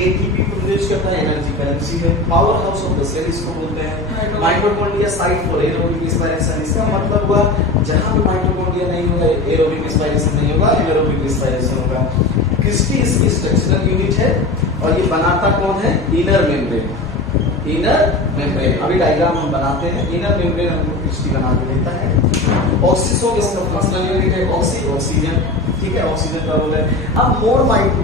एटीपी प्रोड्यूस करता है, एनर्जी करेंसी है, powerhouse of the cell इसको बोलते हैं। Mitochondria site for aerobic respiration, इसका मतलब हुआ जहां भी माइटोकॉन्ड्रिया नहीं होगा एरोबिक रेस्पिरेशन नहीं होगा, एरोबिक रेस्पिरेशन होगा। क्रिस्टी इसकी स्ट्रक्चरल यूनिट है, और ये बनाता कौन है, इनर मेम्ब्रेन, इनर मेम्ब्रेन। अभी डायग्राम हम बनाते हैं, इनर मेम्ब्रेन हमको क्रिस्टी बना के देता है। ऑक्सीसोम इसका फंक्शनल यूनिट है, ऑक्सीजन। ठीक है, ऑक्सीजन का रोल है। अब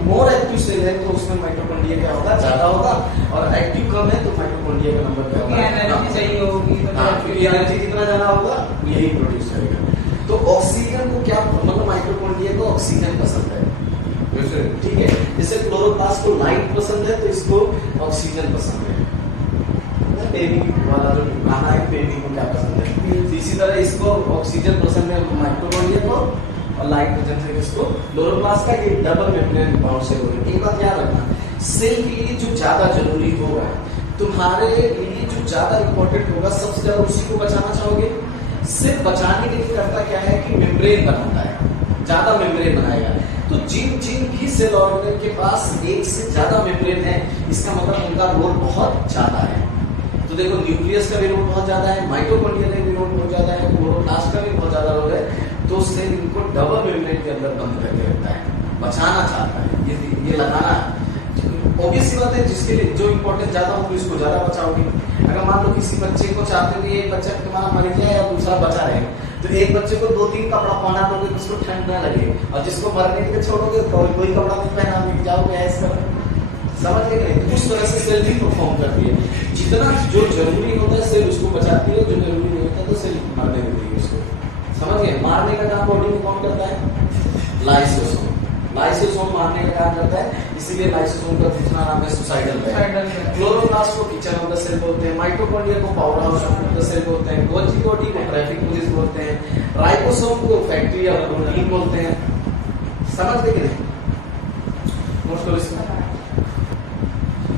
मोर एक्टिव सेल है तो उसमें माइटोकॉन्ड्रिया क्या होगा, ज्यादा होगा, और एक्टिव कम है तो माइटोकॉन्ड्रिया का नंबर क्या होगा, एनर्जी चाहिए होगी, क्योंकि एनर्जी कितना ज्यादा होगा यही प्रोड्यूस करेगा। तो ऑक्सीजन को क्या मतलब, माइटोकॉन्ड्रिया को ऑक्सीजन पसंद है। ठीक है, जैसे क्लोरोप्लास्ट को लाइट पसंद है तो इसको ऑक्सीजन पसंद है। बेबी वाला जो गाना है, बेबी को क्या पसंद है, इसी तरह इसको ऑक्सीजन पसंद है माइटोकॉन्ड्रिया को, और लाइट पसंद है इसको क्लोरोप्लास्ट का। ये डबल मेम्ब्रेन बाउंड सेल होगा। एक बात याद रखना, सेल के लिए जो ज्यादा जरूरी होगा, तुम्हारे लिए जो ज्यादा इंपॉर्टेंट होगा, सबसे ज्यादा उसी को बचाना चाहोगे। सिर्फ बचाने के लिए करता क्या है कि मेम्ब्रेन बनाता है, ज्यादा मेम्ब्रेन बनाएगा। तो जिन जिन भी सेल ऑर्गेनल के पास एक से ज्यादा मेम्ब्रेन है, इसका मतलब उनका रोल बहुत ज्यादा है। तो देखो, न्यूक्लियस का भी रोल बहुत ज्यादा है, माइटोकॉन्ड्रिया का भी रोल बहुत ज्यादा है, क्लोरोप्लास्ट का भी बहुत ज्यादा रोल है। तो सेल इनको डबल मेम्ब्रेन के अंदर बंद करके रखता है, बचाना चाहता है, ये लगाना है। ऑब्वियस बात है, जिसके लिए जो इंपॉर्टेंस ज्यादा हो इसको ज्यादा बचाओगे। अगर मान लो किसी बच्चे को चाहते हो एक बच्चा तुम्हारा मर गया या दूसरा बचा रहे, तो एक बच्चे को 2-3 कपड़ा पहना दोगे तो उसको ठंड ना लगे, और जिसको मरने के लिए छोड़ोगे कोई कपड़ा नहीं पहना के जाओगे, ऐसा समझ गए। उस तरह से सेल भी परफॉर्म करती है। जितना जो जरूरी होता है सेल उसको बचाती है, जो जरूरी नहीं होता तो सेल मारने देती है उसको। समझ गए, मारने का काम बॉडी में कौन करता है, लाइसोसोम। लाइसोसोम मारने का काम करता है, इसीलिए लाइसोसोम का दूसरा नाम है सुसाइडल बैग। क्लोरोप्लास्ट को किचन ऑफ द सेल बोलते हैं, माइटोकॉन्ड्रिया को powerhouse of the cell बोलते हैं, गोल्गी बॉडी को ट्रैफिक पुलिस बोलते हैं, राइबोसोम को फैक्ट्री या प्रोटीन बोलते हैं। समझ गए कि नहीं, नोट करो इसमें।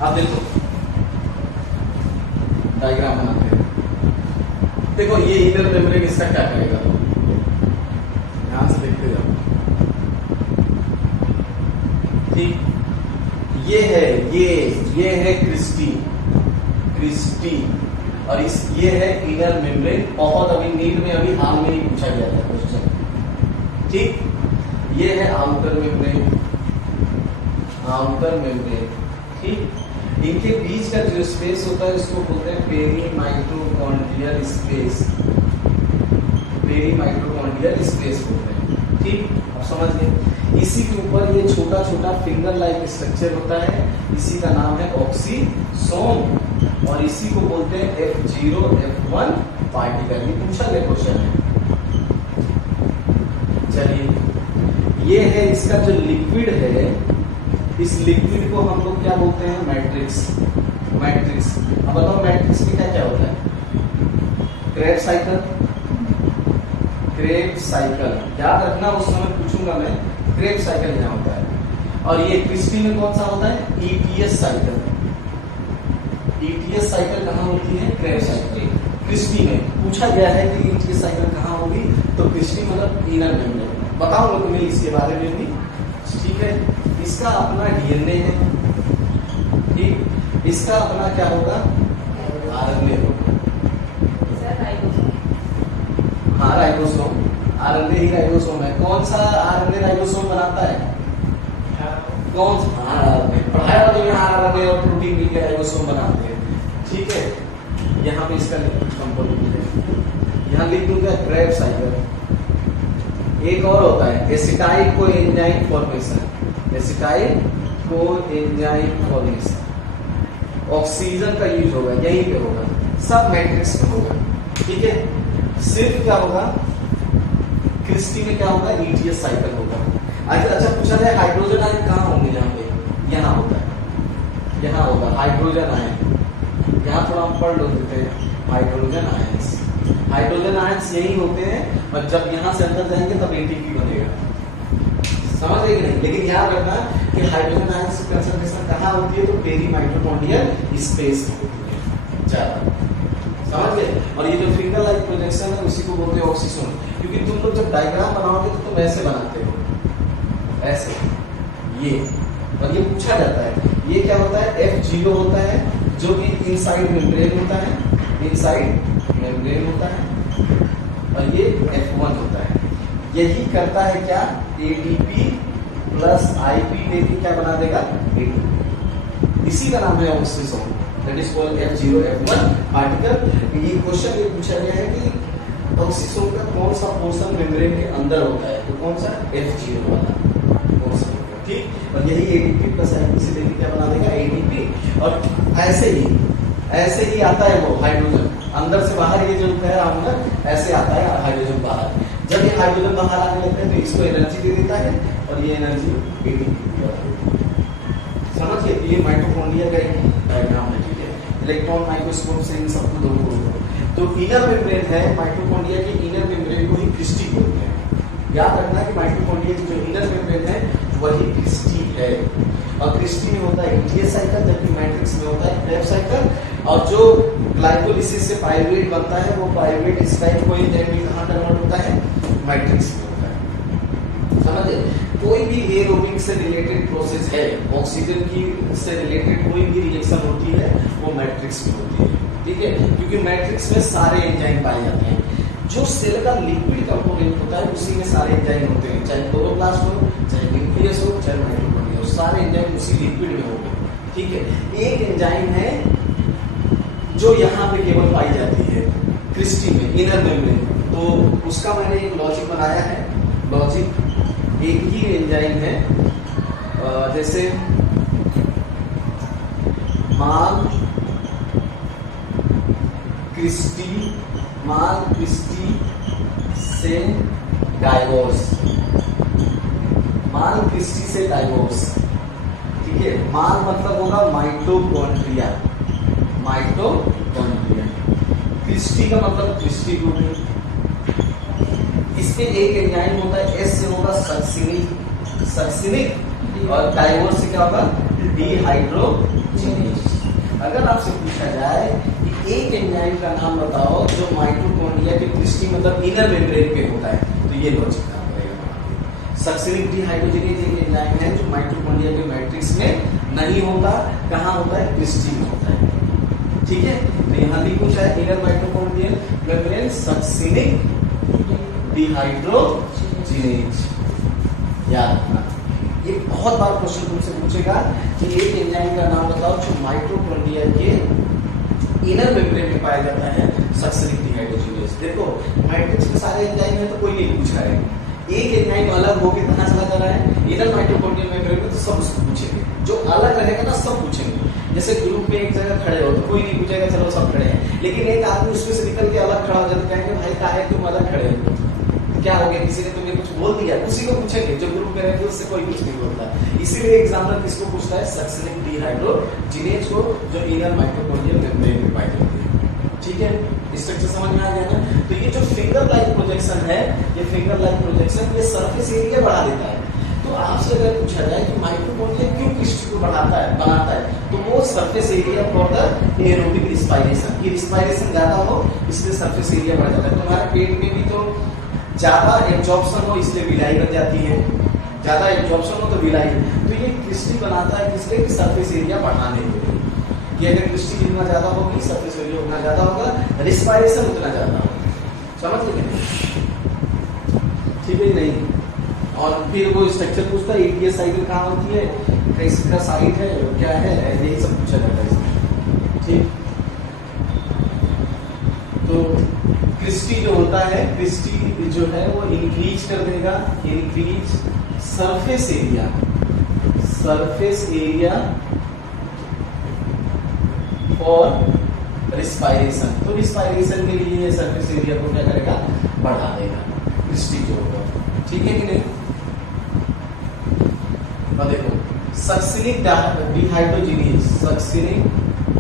आप देखो डायग्राम बनाते हैं। देखो ये इनर मेम्ब्रेन इसका क्या करेगा, ध्यान से देखते जाओ। ठीक, ये है क्रिस्टी, और ये है इनर मेम्ब्रेन। बहुत अभी नीट में अभी हाल में ही पूछा गया था क्वेश्चन। ठीक, ये है आउटर मेम्ब्रेन, ठीक। इनके बीच का जो स्पेस होता है उसको बोलते हैं पेरीमाइटोकॉन्ड्रियल स्पेस, पेरीमाइटोकॉन्ड्रियल स्पेस बोलते हैं। ठीक, अब समझ गए। इसी के ऊपर ये छोटा छोटा फिंगर लाइक स्ट्रक्चर होता है, इसी का नाम है ऑक्सीसोम, और इसी को बोलते हैं F0 F1 पार्टिकल। ये पूछा गया क्वेश्चन है। चलिए, ये है इसका जो लिक्विड है, इस लिक्विड को हम लोग क्या बोलते हैं? मैट्रिक्स। मैट्रिक्स, अब बताओ मैट्रिक्स में क्या क्या होता है? क्रेब्स साइकिल, क्रेब्स साइकिल याद रखना, उस समय पूछूंगा मैं। क्रेब्स साइकिल यहाँ होता है। और ये क्रिस्टी में कौन सा होता है? ETS cycle. ईटीएस साइकिल कहाँ होती है? Krebs cycle. क्रिस्टी में पूछा गया है कि ईटीएस साइकिल कहाँ होगी, तो क्रिस्टी मतलब इनर मेम्ब्रेन। बताऊंगा तुम्हें इसके बारे में भी, ठीक है। इसका अपना डीएनए है, ठीक। इसका अपना क्या होगा? आरएनए होगा। हाँ, राइबोसोम। आरएनए ही राइबोसोम है। कौन सा आरएनए राइबोसोम बनाता है? कौन सा? आरएनए पढ़ाया तो यहाँ आरएनए और प्रोटीन मिलकर राइबोसोम बनाते हैं, ठीक है। यहाँ पे इसका लिक्विड कंपोनेंट है। यहाँ लिख दूंगा क्रेब्स साइकिल। एक और होता है acetyl coenzyme formation. Acetyl coenzyme formation. Oxygen का यूज होगा, यहीं पे होगा, सब मैट्रिक्स में होगा, ठीक है। सिर्फ क्या होगा? क्रिस्टी में क्या होगा? ईटीएस साइकिल होगा। अच्छा, पूछा जाए हाइड्रोजन आयन कहाँ होंगे? यहाँ पे, यहाँ होता है, यहाँ होगा हाइड्रोजन आयन। यहाँ थोड़ा हम पढ़ लेते हैं हाइड्रोजन आयंस। हाइड्रोजन आयंस यही होते हैं, और जब यहाँ से अंदर जाएंगे तब एटीपी बनेगा, समझ गए कि नहीं? लेकिन याद रखना कि हाइड्रोजन आयंस की कंसंट्रेशन कहाँ होती है? तो पेरी माइटोकॉन्ड्रियल स्पेस में होती है ज्यादा, समझ गए। और ये जो फिंगर लाइक प्रोजेक्शन है उसी को बोलते हैं ऑक्सीजन। क्योंकि तुम लोग जब डायग्राम बनाओगे तो तुम ऐसे बनाते हो, ऐसे, ये। और ये पूछा जाता है, ये क्या होता है? F0 होता है, जो कि इनसाइड मेम्ब्रेन होता है, इनसाइड मेम्ब्रेन होता है। और ये F1 होता है। यही करता है क्या? ATP प्लस IP देके क्या बना देगा? ATP। इसी का नाम है oxygen, that is called F0 F1 particle. ये क्वेश्चन ये पूछा गया है कि ऑक्सीजन का कौन सा पोर्शन मेम्ब्रेन के अंदर होता है, तो कौन सा? F0 वाला पोर्शन, ठीक। और यही ATP प्लस IP से देके क्या बना देगा? ATP। और ऐसे ही आता है वो हाइड्रोजन अंदर से बाहर। ये जो कह रहा हूं ना, ऐसे आता है हाइड्रोजन बाहर। जब ये हाइड्रोजन बाहर आने लगता है तो इसको एनर्जी दे देता है, और ये एनर्जी ATP। समझिए, ये माइटोकॉन्ड्रिया का एक डायग्राम है, ठीक है। इलेक्ट्रॉन माइक्रोस्कोप से इन सबको दो तो इनर मेम्ब्रेन है माइटोकॉन्ड्रिया की। इनर मेम्ब्रेन को ही क्रिस्टी बोलते हैं। याद रखना कि माइटोकॉन्ड्रिया की जो इनर मेम्ब्रेन है वही क्रिस्टी है। और क्रिस्टी में होता है ईटीएस साइकिल, जबकि मैट्रिक्स में होता है क्रेब्स साइकिल। और जो ग्लाइकोलिसिस से पाइरुवेट बनता है, वो पाइरुवेट स्टाइल कोएंजाइम में कहाँ कन्वर्ट होता है? मैट्रिक्स में होता है, समझे। कोई भी एरोबिक से रिलेटेड प्रोसेस है, ऑक्सीजन की से रिलेटेड कोई भी रिएक्शन होती है, वो मैट्रिक्स में होती है, ठीक है। क्योंकि मैट्रिक्स में सारे एंजाइम पाए जाते हैं। जो सेल का लिक्विड कंपोनेंट होता है उसी में सारे एंजाइम होते हैं, चाहे क्लोरोप्लास्ट हो, चाहे न्यूक्लियस हो, चाहे माइटोकॉन्ड्रिया हो, सारे एंजाइम उसी लिक्विड में होंगे, ठीक है। एक एंजाइम है जो यहाँ पे केवल पाई जाती है क्रिस्टी में, इनर मेम्ब्रेन। तो उसका मैंने एक लॉजिक बनाया है। लॉजिक एक ही एंजाइम है, जैसे माल क्रिस्टी से डाइवोर्स, माल क्रिस्टी से डाइवोर्स, ठीक है। माल मतलब होगा माइटोकॉन्ड्रिया, माइटोकॉन्ड्रिया। क्रिस्टी का मतलब क्रिस्टी ग्रुप। इसमें एक एंजाइम होता है, एस से होगा सक्सिनिक, और डाइवोर्स से क्या होगा? डिहाइड्रोजिनेज। अगर आपसे पूछा जाए कि एक एंजाइम का नाम बताओ जो माइटोकॉन्ड्रिया के क्रिस्टी मतलब इनर मेम्ब्रेन पे होता है, तो ये लॉजिक काम करेगा। सक्सिनिक डिहाइड्रोजिनेज एक एंजाइम है जो माइटोकॉन्ड्रिया के मैट्रिक्स में नहीं होता, कहाँ होता है? क्रिस्टी में होता है, ठीक है। तो यहाँ भी पूछा है inner mitochondrial membrane succinic dehydrogenase, याद रखना। ये बहुत बार क्वेश्चन तुमसे पूछेगा कि एक एंजाइम का नाम बताओ जो माइटोकॉन्ड्रिया के इनर मेम्ब्रेन में पाया जाता है, सक्सिनिक डिहाइड्रोजिनेज। देखो मैट्रिक्स में सारे एंजाइम है तो कोई नहीं पूछ रहा है, एक एंजाइम अलग होकर कहाँ चला जा रहा है? इनर माइटोकॉन्ड्रियल मेम्ब्रेन में, तो सब उसको पूछेंगे। जो अलग रहेगा ना सब पूछेंगे। जैसे ग्रुप में एक जगह खड़े हो तो कोई नहीं पूछेगा चलो सब खड़े हैं, लेकिन एक आदमी उसमें से निकल के अलग खड़ा हो जाता है, कहेंगे भाई काहे तुम अलग खड़े हो, क्या हो गया? किसी ने तुम्हें कुछ बोल दिया, उसी को पूछेंगे। जो ग्रुप में रहते हैं उससे कोई कुछ नहीं बोलता। इसीलिए एग्जाम्पल किसको पूछता है, सक्सिनिक डिहाइड्रोजिनेज को, जो इनर माइटोकॉन्ड्रियल मेम्ब्रेन में पाई जाती है। ठीक है, स्ट्रक्चर समझ में आ गया ना। तो ये जो फिंगर लाइक प्रोजेक्शन है, ये फिंगर लाइक प्रोजेक्शन ये सरफेस एरिया बढ़ा देता है। तो आपसे अगर पूछा जाए कि माइटोकॉन्ड्रिया क्यों क्रिस्टल को बनाता है, तो वो surface area for the aerobic respiration, की रिस्पायरेशन ज्यादा हो इसलिए सरफेस एरिया बढ़ जाता है। तो हमारे पेट में भी तो ज्यादा एब्जॉर्प्शन हो इसलिए विलाई बन जाती है, ज्यादा एब्जॉर्प्शन हो तो विलाई। तो ये क्रिस्टल बनाता है किसलिए, कि सरफेस एरिया बढ़ाने के लिए, कि अगर क्रिस्टल जितना ज्यादा होगी सरफेस एरिया उतना ज्यादा होगा, रिस्पायरेशन उतना ज्यादा होगा। समझ गए, ठीक है नहीं। और फिर वो स्ट्रक्चर पूछता है एटीएस साइकिल कहाँ होती है, किसका साइट है, क्या है, यही सब पूछा जाता है इसमें। ठीक, तो क्रिस्टी जो होता है, क्रिस्टी जो है वो इंक्रीज कर देगा, increase surface area, surface area for respiration. तो रिस्पायरेशन के लिए सरफेस एरिया को क्या करेगा, बढ़ा देगा क्रिस्टी जो होगा। ठीक है कि नहीं। और देखो succinic dehydrogenase, succinic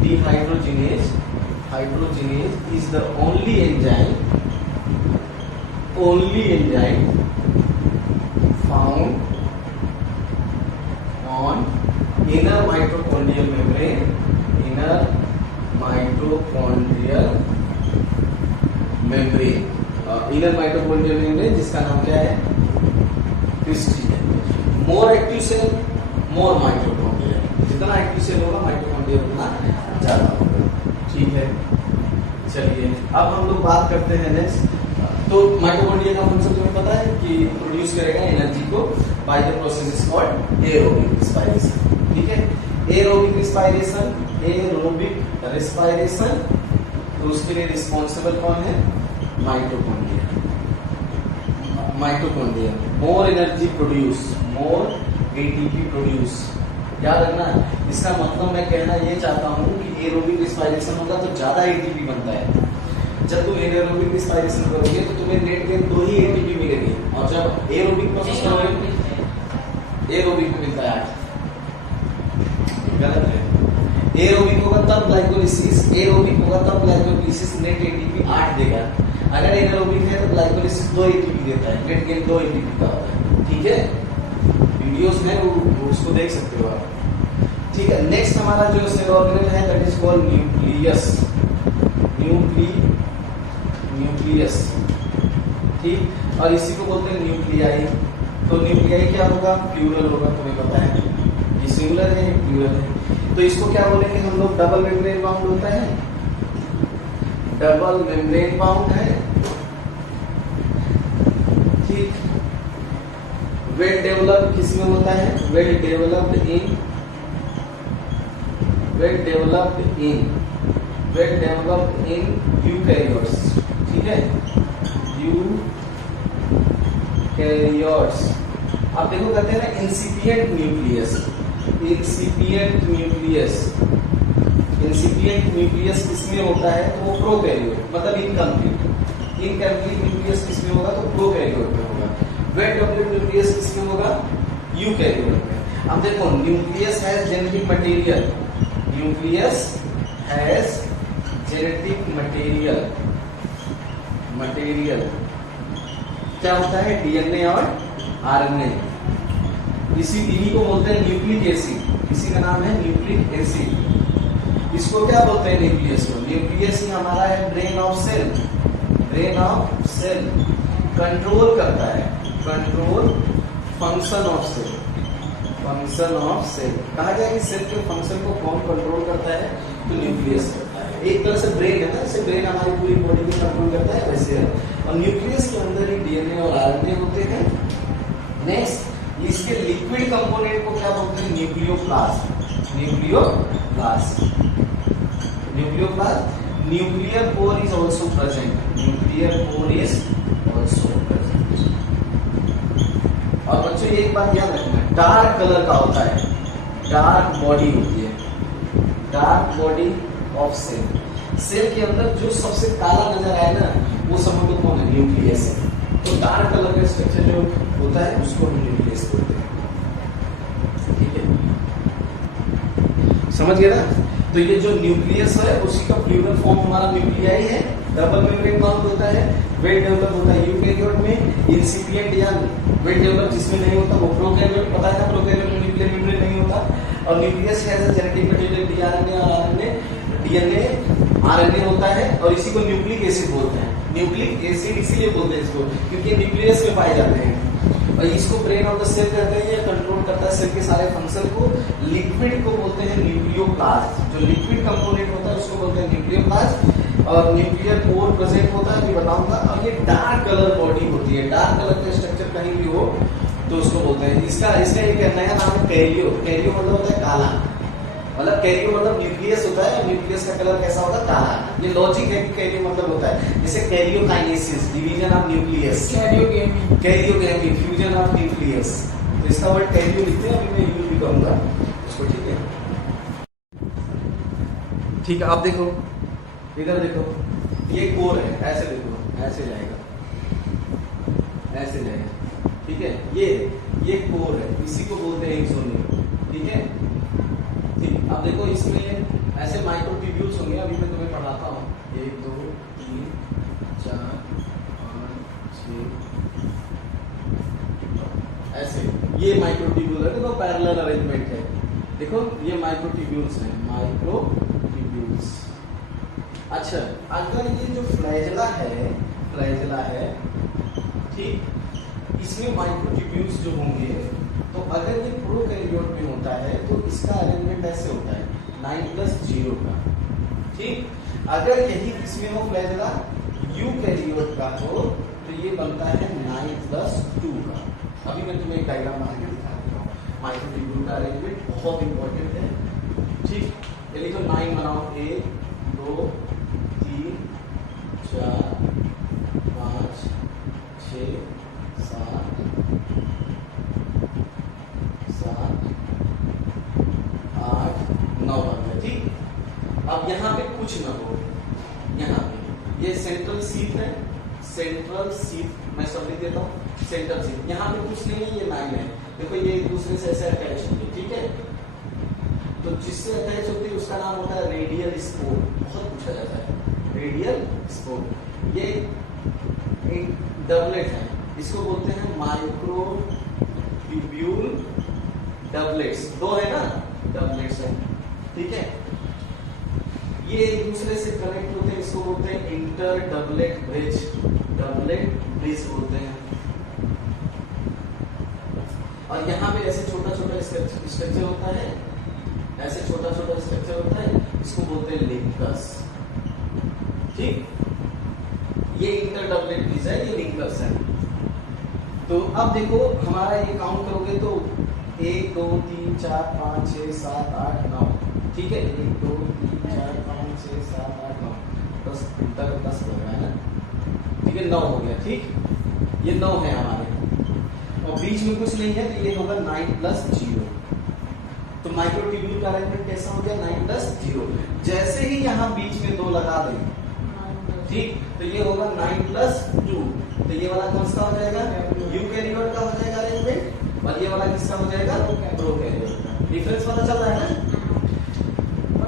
dehydrogenase, hydrogenase is the only enzyme found on inner mitochondrial membrane, inner mitochondrial membrane, inner mitochondrial membrane जिसका नाम क्या है, क्रिस्टी है। More active cell more mitochondria, जितना एक्टिव सेल होगा माइटोकॉन्ड्रिया उतना ज्यादा होगा। ठीक है, चलिए अब हम लोग बात करते हैं नेक्स्ट। तो माइटोकॉन्ड्रिया का फंक्शन तुम्हें पता है कि प्रोड्यूस करेगा एनर्जी को by the process called aerobic respiration. ठीक है, एरोबिक रिस्पायरेशन, एरोबिक रिस्पायरेशन, तो उसके लिए रिस्पॉन्सिबल कौन है, mitochondria. Mitochondria more energy produce, more ATP produce. याद रखना, इसका मतलब मैं कहना ये चाहता हूँ कि एरोबिक रिस्पायरेशन होगा तो ज्यादा एटीपी बनता है। जब तुम एरोबिक रिस्पायरेशन करोगे तो तुम्हें नेट गेन 2 ही एटीपी मिलेगी, और जब एरोबिक प्रोसेस करोगे, एरोबिक में मिलता है 8। गलत है, एरोबिक होगा तब ग्लाइकोलिसिस, एरोबिक होगा तब ग्लाइकोलिसिस नेट एटीपी 8 देगा। अगर एनारोबिक है तो ग्लाइकोलिसिस 2 एटीपी देता है, नेट गेन 2 एटीपी का होता है। ठीक है, वीडियोस हैं वो उसको देख सकते हो आप। ठीक है, नेक्स्ट हमारा जो सेल ऑर्गेनेल है that is called nucleus, nucleus. ठीक, और इसी को बोलते हैं न्यूक्लियाई। तो न्यूक्लियाई क्या होगा, प्लूरल होगा, तुम्हें पता है ये सिंगुलर है, प्लूरल है। तो इसको क्या बोलेंगे हम लोग, डबल मेम्ब्रेन बाउंड होता है, डबल मेम्ब्रेन बाउंड है। ठीक, वेल डेवलप्ड किसमें होता है, वेल डेवलप्ड इन यूकैरियोट्स। ठीक है, यूकैरियोट्स। अब देखो कहते हैं ना इंसिपिएंट न्यूक्लियस, इंसिपिएंट न्यूक्लियस किसमें होता है, तो वो प्रोकैरियोट, मतलब इनकम्प्लीट न्यूक्लियस किसमें होगा, तो प्रोकैरियोट में होगा। वेल डेवलप्ड न्यूक्लियस किसमें होगा, यूकैरियोट में। अब देखो nucleus has genetic material, nucleus has genetic material क्या होता है, डीएनए और आरएनए। इन्हीं को बोलते हैं न्यूक्लिक एसिड, इसी का नाम है न्यूक्लिक एसिड। इसको क्या बोलते हैं, न्यूक्लियस को। न्यूक्लियस ही हमारा है ब्रेन ऑफ सेल, कंट्रोल करता है, कंट्रोल फंक्शन ऑफ सेल। कहा जाए कि सेल के फंक्शन को कौन कंट्रोल करता है, तो न्यूक्लियस करता है। एक तरह से ब्रेन है ना, जैसे ब्रेन हमारी पूरी बॉडी को कंट्रोल करता है वैसे है। और न्यूक्लियस के अंदर ही डीएनए और आरएनए होते हैं। नेक्स्ट, इसके लिक्विड कंपोनेंट को क्या बोलते हैं, nucleoplasm. Nuclear pore is also present, और बच्चों एक बात याद रखना, डार्क कलर का होता है, डार्क बॉडी होती है, dark body of cell. Cell के अंदर जो सबसे काला नजर आए ना, वो समझ लो कौन है, न्यूक्लियस है। तो डार्क कलर का स्ट्रक्चर जो होता है उसको हम न्यूक्लियस बोलते हैं। ठीक है, समझ गए ना? तो ये जो न्यूक्लियस है उसी का प्लूरल फॉर्म हमारा न्यूक्लियाई है। डबल मेम्ब्रेन कौन होता है? वेल डेवलप होता है यूकैरियोट में। इंसिपिएंट या वेल डेवलप जिसमें नहीं होता वो प्रोकैरियोट। पता है ना, प्रोकैरियोट में न्यूक्लियर मेम्ब्रेन नहीं होता। और nucleus has a genetic material DNA और आरएनए, डीएनए आरएनए होता है और इसी को न्यूक्लिक एसिड बोलते हैं। न्यूक्लिक एसिड इसीलिए बोलते हैं इसको क्योंकि न्यूक्लियस में पाए जाते हैं। और इसको ब्रेन ऑफ द सेल कहते हैं। ये कंट्रोल करता है सेल के सारे फंक्शन को। लिक्विड को बोलते हैं न्यूक्लियोप्लास्ट। जो लिक्विड कंपोनेंट होता है उसको बोलते हैं न्यूक्लियोप्लास्ट। और न्यूक्लियर पोर प्रेजेंट होता है, ये बताऊंगा। और ये डार्क कलर बॉडी होती है। डार्क कलर का स्ट्रक्चर कहीं भी हो तो उसको बोलते हैं। इसका एक नया नाम है कैरियो। कैरियो मतलब होता है काला, मतलब कैरियो मतलब न्यूक्लियस होता है। न्यूक्लियस का कलर कैसा होता है? काला। ये लॉजिक है कि कैरियो मतलब होता है जैसे karyokinesis, division of nucleus, karyogamy, fusion of nucleus. तो इसका वर्ड कैरियो लिखते हैं, अभी मैं यूज भी करूंगा इसको। ठीक है, ठीक है। आप देखो, इधर देखो, ये कोर है। ऐसे देखो, ऐसे जाएगा, ऐसे जाएगा। ठीक है, ये कोर है, इसी को बोलते हैं एक्सोनियम। ठीक है, ठीक। अब देखो इसमें ऐसे माइक्रोट्यूब्यूल्स होंगे। अभी मैं तुम्हें पढ़ाता हूँ। 1 2 3 4 5 6 ऐसे ये माइक्रोट्यूब्यूल है। देखो पैरेलल अरेंजमेंट है। देखो ये माइक्रोट्यूब्यूल्स हैं, माइक्रोट्यूब्यूल्स। अच्छा, अगर ये जो फ्लैजेला है, ठीक, इसमें माइक्रोट्यूब्यूल्स जो होंगे तो अगर ये प्रोकैरियोट में होता है तो इसका अरेंजमेंट ऐसे होता है 9+0 का। ठीक, अगर यही इसमें हो फ्लैजेला यूकैरियोट का हो तो ये बनता है 9+2 का। अभी मैं तुम्हें एक डायग्राम बना के दिखा देता हूँ। माइक्रोट्यूब्यूल का अरेंजमेंट बहुत इंपॉर्टेंट है। ठीक, यदि तो 9 बनाओ, 1 2 3 4 5 6 7 8 9 बन गया। ठीक, अब यहाँ पे कुछ ना हो, यहाँ पे ये सेंट्रल सीट है। सेंट्रल सीट मैं सब लिख देता हूँ। सेंट्रल सीट, यहाँ पे कुछ नहीं है, ये 9 है। देखो ये एक दूसरे से ऐसे अटैच होंगे। ठीक है, तो जिससे अटैच होती है उसका नाम होता है रेडियल स्पोर। बहुत पूछा जाता है रेडियल स्पोर। ये एक डबलेट है, इसको बोलते हैं माइक्रोट्यूब्यूल डबलेट्स। 2 है ना, डबलेट्स है। ठीक है, ये एक दूसरे से कनेक्ट होते हैं, इसको बोलते हैं inter doublet bridge. Doublet bridge बोलते हैं। और यहाँ पे ऐसे छोटा छोटा स्ट्रक्चर होता है, ऐसे छोटा छोटा स्ट्रक्चर होता है, इसको बोलते हैं लिंकस। ठीक, ये इंटर डबलेट ब्रिज है, ये लिंकस है। तो अब देखो हमारा ये काउंट करोगे तो 1 2 3 4 5 6 7 8 9। ठीक है, 1 2 3 4 5 6 7 8 9 10 तक 10 हो गया है ना। ठीक है, 9 हो गया। ठीक, ये 9 है हमारे और बीच में कुछ नहीं है तो ये होगा 9+0। तो माइक्रोट्यूब्यूल का अरेंजमेंट कैसा हो गया? 9+0। जैसे ही यहाँ बीच में 2 लगा दें, ठीक, तो ये होगा 9+2। तो ये वाला कौन सा हो जाएगा? यूकैरियोट का हो जाएगा अरेंजमेंट। और ये वाला किसका हो जाएगा? प्रोकैरियोट का। डिफरेंस पता चल रहा है ना?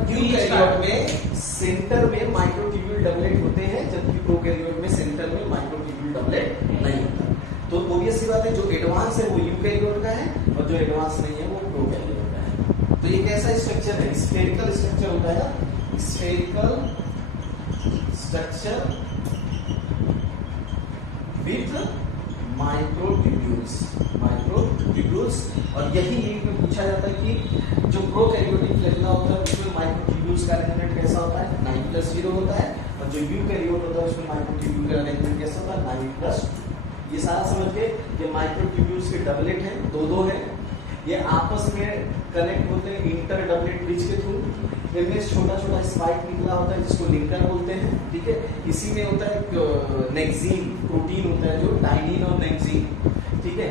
यूकैरियोट में सेंटर में माइक्रोट्यूब्यूल डबलेट होते हैं, जबकि प्रोकैरियोट में सेंटर में माइक्रोट्यूब्यूल डबलेट नहीं होता। तो ऑब्वियस सी बात है, जो एडवांस है वो यूकैरियोट का है और जो एडवांस नहीं है वो प्रोकैरियोट का है। तो ये कैसा स्ट्रक्चर है? स्फेरिकल स्ट्रक्चर होता है। Spherical structure with microtubules. और यही नीट में पूछा जाता है कि जो प्रोकैरियोटिक फ्लैजेला होता है उसमें माइक्रोट्यूब्यूल्स का अरेंजमेंट कैसा होता है? 9+0 होता है। और जो यूकैरियोट होता है उसमें माइक्रोट्यूब्यूल का अरेंजमेंट कैसा होता है? 9+2। ये सारा समझ के, ये माइक्रोट्यूब्यूल्स के डबलेट हैं, 2 हैं। ये आपस में कनेक्ट होते हैं इंटर डबलेट ब्रिज के थ्रू। इनमें छोटा छोटा स्पाइक निकला होता है जिसको लिंकर बोलते हैं। ठीक है, इसी में होता है नेक्सीन प्रोटीन होता है, जो डाइनिन और नेक्सीन। ठीक है,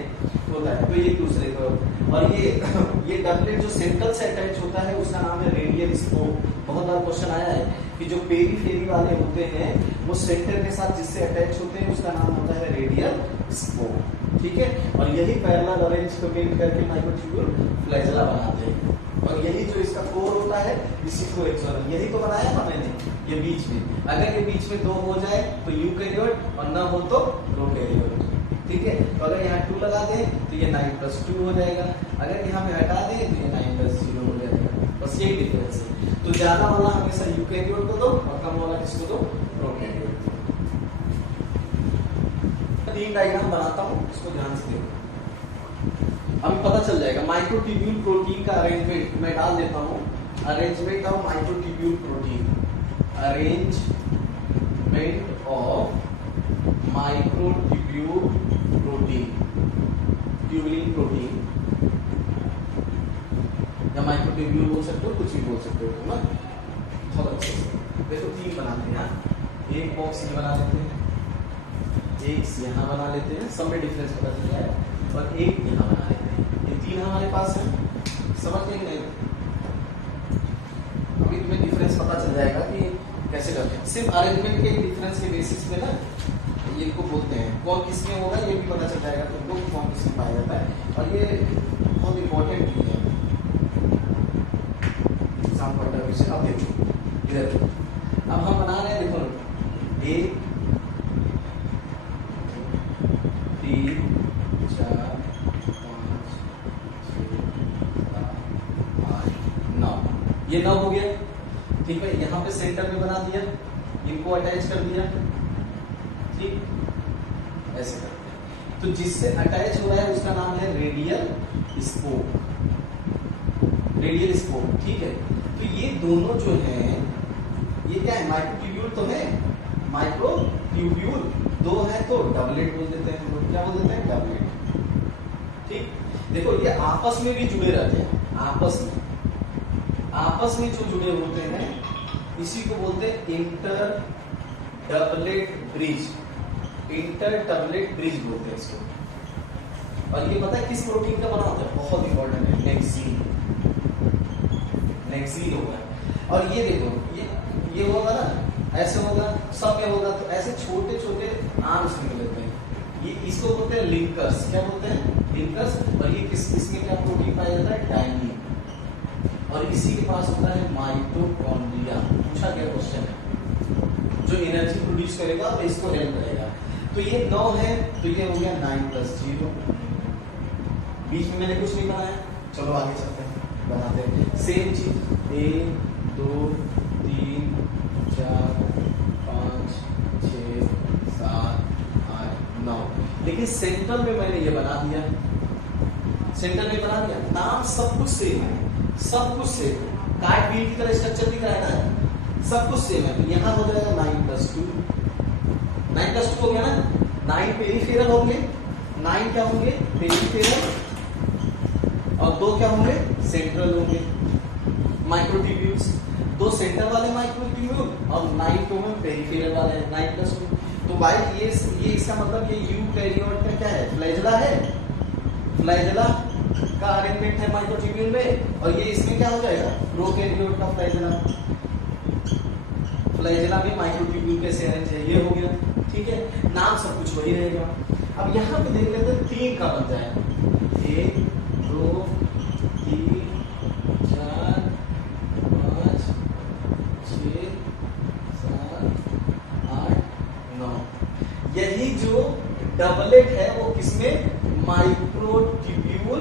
होता है। तो ये दूसरे को, और ये डबलेट जो सेंट्रल से अटैच होता है उसका नाम है रेडियल स्पोक। बहुत बार क्वेश्चन आया है कि जो पेरीफेरी वाले होते हैं वो सेंटर के साथ जिससे अटैच होते हैं उसका नाम होता है रेडियल स्पोक, ठीक है। और यही पैरेलल अरेंज करके माइक्रोट्यूब्यूल फ्लैजेला बनाते हैं। और यही जो इसका कोर होता है इसी को एक्सोनल, यही तो बनाया था मैंने, ये बीच में। अगर ये बीच में 2 हो जाए तो यूकैरियोट और ना हो तो प्रोकैरियोट, ठीक है। तो अगर यहाँ 2 लगा दें तो ये 9+2 हो जाएगा, अगर यहाँ पे हटा दें तो ये 9+0 हो जाएगा। बस यही डिफरेंस है। तो ज्यादा वाला हमेशा यूकैरियोट को दो और कम वाला किसको दो, प्रोकैरियोट। 3 डायग्राम बनाता हूँ, इसको ध्यान से देखो, अभी पता चल जाएगा। माइक्रोट्यूब्यूल प्रोटीन का अरेंजमेंट मैं डाल देता हूँ, arrangement of microtubule protein, arrangement of microtubule protein, tubulin protein या माइक्रोट्यूब्यूल बोल सकते हो, कुछ भी बोल सकते हो ना, बहुत अच्छे से। देखो 3 बनाते हैं, एक बॉक्स ये बना लेते हैं, एक यहाँ बना लेते हैं, सब में डिफरेंस पता चल जाएगा, और एक यहाँ बना लेते हैं। ये 3 हमारे पास है, समझ गए कि नहीं? अभी तुम्हें डिफरेंस पता चल जाएगा कि कैसे करते हैं। सिर्फ अरेंजमेंट के डिफरेंस के बेसिस पे ना ये इनको बोलते हैं, कौन किसमें होगा ये भी पता चल जाएगा तुमको कि कौन किसमें पाया जाता है। और ये बहुत इंपॉर्टेंट भी है एग्जाम पॉइंट ऑफ व्यू से। अब देखो इधर, अब हम बना रहे हैं, देखो 1 3 4 5 6 7 8 9, ये 9 हो गया, ठीक है। यहाँ पे सेंटर में बना दिया, इनको अटैच कर दिया, ठीक, ऐसे करते हैं। तो जिससे अटैच हो रहा है उसका नाम है रेडियल स्पोक, रेडियल स्पोक, ठीक है। तो ये दोनों जो हैं ये क्या है, माइक्रोट्यूब्यूल तो है, माइक्रोट्यूब्यूल 2 है तो डबलेट बोल देते हैं हम लोग, क्या बोल देते हैं, डबलेट, ठीक। देखो ये आपस में भी जुड़े रहते हैं, आपस में जो जुड़े होते हैं इसी को बोलते हैं inter doublet bridge, inter doublet bridge बोलते हैं इसको। और ये पता है किस प्रोटीन का बना होता है, बहुत इंपॉर्टेंट है, नेक्सीन, नेक्सीन होगा। और ये देखो ये होगा ना, ऐसे होगा, सब में होगा, तो ऐसे छोटे छोटे आर्म्स निकलते हैं, ये इसको बोलते हैं लिंकर्स, क्या बोलते हैं, लिंकर्स। और ये इसमें क्या प्रोटीन पाया जाता है, टाइमिन। और इसी के पास होता है माइटोकॉन्ड्रिया, पूछा गया क्वेश्चन है, जो एनर्जी प्रोड्यूस करेगा और इसको हेल्प करेगा। तो ये 9 है, तो ये हो गया 9+0। बीच में मैंने कुछ नहीं बनाया, चलो आगे चलते हैं, बनाते हैं सेम चीज। 1 2 3 4 5 6 7 8 9, लेकिन सेंटर में मैंने ये बना दिया, सेंटर में बना दिया, नाम सब कुछ सेम है, सब कुछ सेम, कार्ड व्हील की तरह स्ट्रक्चर दिख रहा है ना, सब कुछ सेम है। तो यहाँ हो जाएगा 9+2, 9+2 हो गया ना, 9 पेरिफेरल होंगे, 9 क्या होंगे, पेरिफेरल, और 2 क्या होंगे, सेंट्रल होंगे। माइक्रोट्यूब्यूल्स 2 सेंटर वाले माइक्रोट्यूब्यूल और 9 तो में पेरिफेरल वाले, 9+2। तो भाई ये इसका मतलब ये यूकैरियोट का क्या है, फ्लैजेला है, फ्लैजेला का अरेंजमेंट है माइक्रोट्यूब्यूल में। और ये इसमें क्या हो जाएगा, प्रोकैरियोट का फ्लैजेला, फ्लैजेला में माइक्रोट्यूब्यूल कैसे अरेंज है, ये हो गया, ठीक है। नाम सब कुछ वही रहेगा। अब यहाँ पे देख लेते हैं 3 का बन जाए, 1 2 3 4 5 6 7 8 9। यही जो डबलेट है वो किसमें, माइक्रोट्यूब्यूल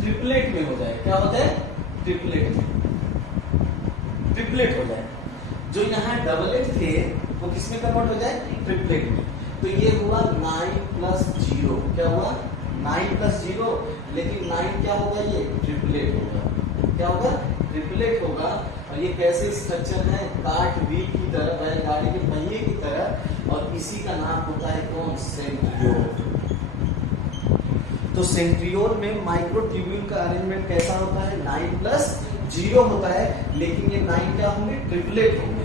ट्रिपलेट में हो जाए, क्या होता है, ट्रिपलेट में, ट्रिपलेट हो जाए। जो यहाँ डबलेट थे वो किसमें कन्वर्ट हो जाए, ट्रिपलेट में। तो ये हुआ 9+0, क्या हुआ, 9+0, लेकिन 9 क्या होगा, ये ट्रिपलेट होगा, क्या होगा, ट्रिपलेट होगा। और ये कैसे स्ट्रक्चर है, कार्ट व्हील की तरह, बैलगाड़ी के पहिए की तरह, और इसी का नाम होता है कौन, सेंट्रियोल। तो सेंट्रियोल में माइक्रोट्यूब्यूल का अरेंजमेंट कैसा होता है, 9+0 होता है, लेकिन ये 9 क्या होंगे, ट्रिपलेट होंगे।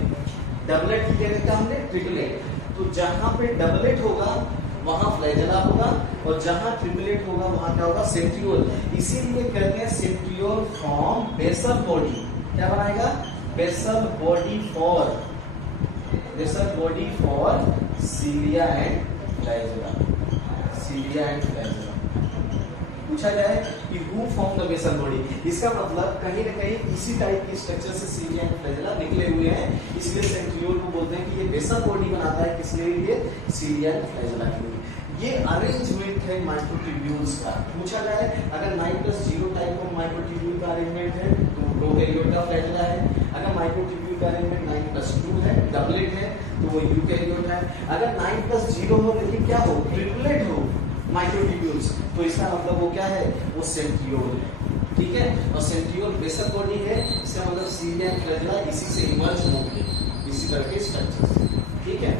डबलेट की जगह क्या होंगे, ट्रिपलेट। तो जहां पे डबलेट होगा वहां फ्लैजेला होगा, और जहां ट्रिपलेट होगा वहां क्या होगा, सेंट्रियोल। इसीलिए कहते हैं सेंट्रियोल फ्रॉम बेसल बॉडी। क्या बनाएगा, basal body for cilia and flagella. Cilia and flagella पूछा जाए कि who form the basal body, इसका मतलब कहीं ना कहीं इसी टाइप की स्ट्रक्चर से सीलिया एंड फ्लैजेला निकले हुए हैं, इसलिए सेंट्रियोल को बोलते हैं कि ये बेसल बॉडी बनाता है, किस लिए, सीलिया एंड फ्लैजेला के लिए। ये अरेंजमेंट है माइक्रोट्यूब्यूल्स का। पूछा जाए अगर 9+0 टाइप ऑफ माइक्रोट्यूब्यूल का अरेंजमेंट है तो प्रोकैरियोट का फ्लैजेला है। अगर माइक्रोट्यूब्यूल का अरेंजमेंट 9+2 है, डबलेट है, तो वो यूकैरियोट है। अगर 9+0 हो लेकिन क्या हो, ट्रिपलेट हो माइक्रोट्यूब्यूल्स, तो इसका मतलब वो क्या है, वो सेंट्रियोल है। ठीक है, और सेंट्रियोल बेसल बॉडी है, इसका मतलब सीलिया एंड फ्लैजेला इसी से इमर्ज होंगे, इसी तरह के स्ट्रक्चर। ठीक है,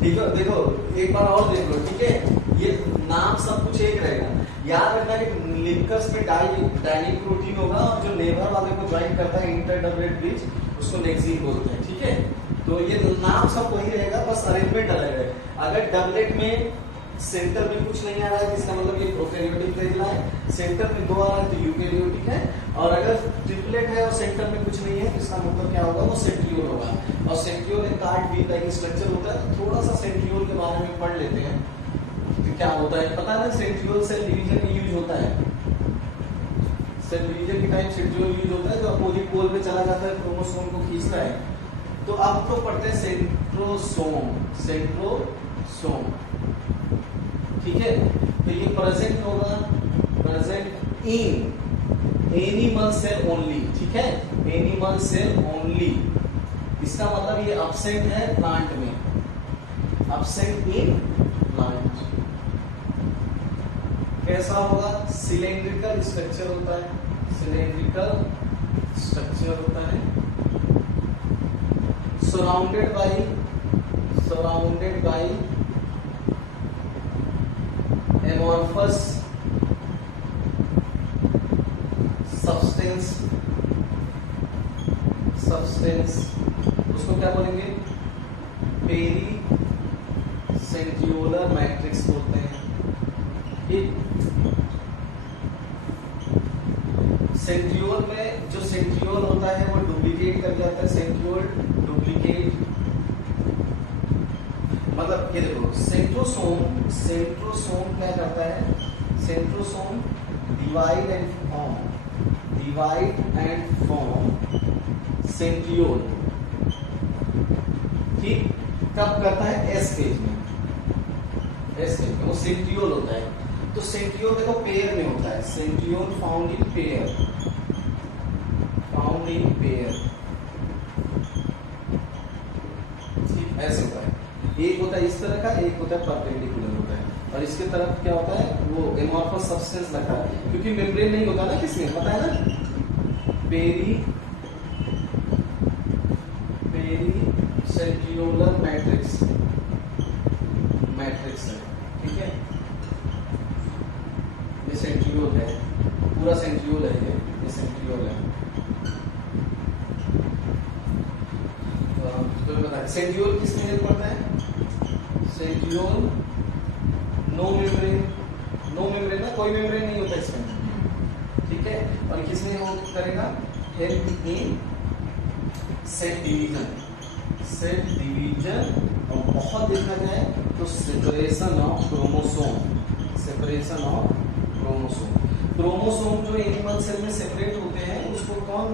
देखो एक बार और देख लो। ठीक है, ये नाम सब कुछ एक रहेगा, याद रखना कि लिंकर्स में डाइनिक प्रोटीन होगा, और जो नेबर वाले को ज्वाइन करता है इंटरडबलेट ब्रिज, उसको नेक्सिन बोलते हैं। ठीक है, तो ये नाम सब वही रहेगा, बस अरेंजमेंट अलग है। अगर डबलेट में सेंटर में कुछ नहीं आ रहा है, इसका मतलब ये प्रोकैरियोटिक फ्लैजेला है। सेंटर में 2 आ रहा है तो यूकैरियोटिक है। और अगर ट्रिपलेट है और सेंटर में कुछ नहीं है, तो इसका मतलब क्या होगा, वो सेंट्रियोल होगा। और सेंट्रियोल एक कार्ड भी टाइप स्ट्रक्चर होता है। थोड़ा सा सेंट्रियोल के बारे में पढ़ लेते हैं तो क्या होता है, पता है ना, सेंट्रियोल सेल डिवीजन में यूज होता है। सेल डिवीजन के टाइम सेंट्रियोल यूज होता है, जो अपोजिट पोल पे चला जाता है, क्रोमोसोम को खींचता है। तो अब तो पढ़ते हैं सेंट्रोसोम। ठीक है, तो ये प्रेजेंट होगा, present in animal cell only. ठीक है, एनिमल सेल ओनली, इसका मतलब ये अब्सेंट है प्लांट में, अब्सेंट इन प्लांट। कैसा होगा, सिलेंड्रिकल स्ट्रक्चर होता है, सिलेंड्रिकल स्ट्रक्चर होता है, सराउंडेड बाय एमॉर्फस सब्सटेंस, उसको क्या बोलेंगे, पेरी सेंट्रियोलर मैट्रिक्स बोलते हैं। सेंट्रियोल में जो सेंट्रियोल होता है वो डुप्लीकेट कर जाता है, सेंट्रियोल डुप्लीकेट, मतलब ये देखो सेंट्रोसोम क्या करता है, centrosome divide and form centriole. ठीक, कब करता है, एस फेज में, वो सेंट्रियोल होता है। तो सेंट्रियोल देखो पेयर में होता है, सेंट्रियोल फाउंड इन पेयर, ठीक, ऐसे होता है। एक होता है इस तरह का, एक होता है परपेंडिकुलर होता है, और इसके तरफ क्या होता है, वो एमॉर्फस सब्सटेंस लगता है, क्योंकि मेम्ब्रेन नहीं होता ना किसमें, पता है ना, पेरी सेंट्रियोलर मैट्रिक्स है। ठीक है, ये सेंट्रियोल है, पूरा सेंट्रियोल है, ये सेंट्रियोल है। तो सेंट्रियोल किसमें हेल्प करता है, सेंट्रियोल नो मेम्ब्रेन ना, कोई मेम्ब्रेन नहीं होता इसमें। ठीक है, और किसमें हेल्प करेगा, हेल्प इन सेल डिवीजन, और बहुत देखा जाए तो सेपरेशन ऑफ क्रोमोसोम जो एनिमल सेल में सेपरेट होते हैं, उसको कौन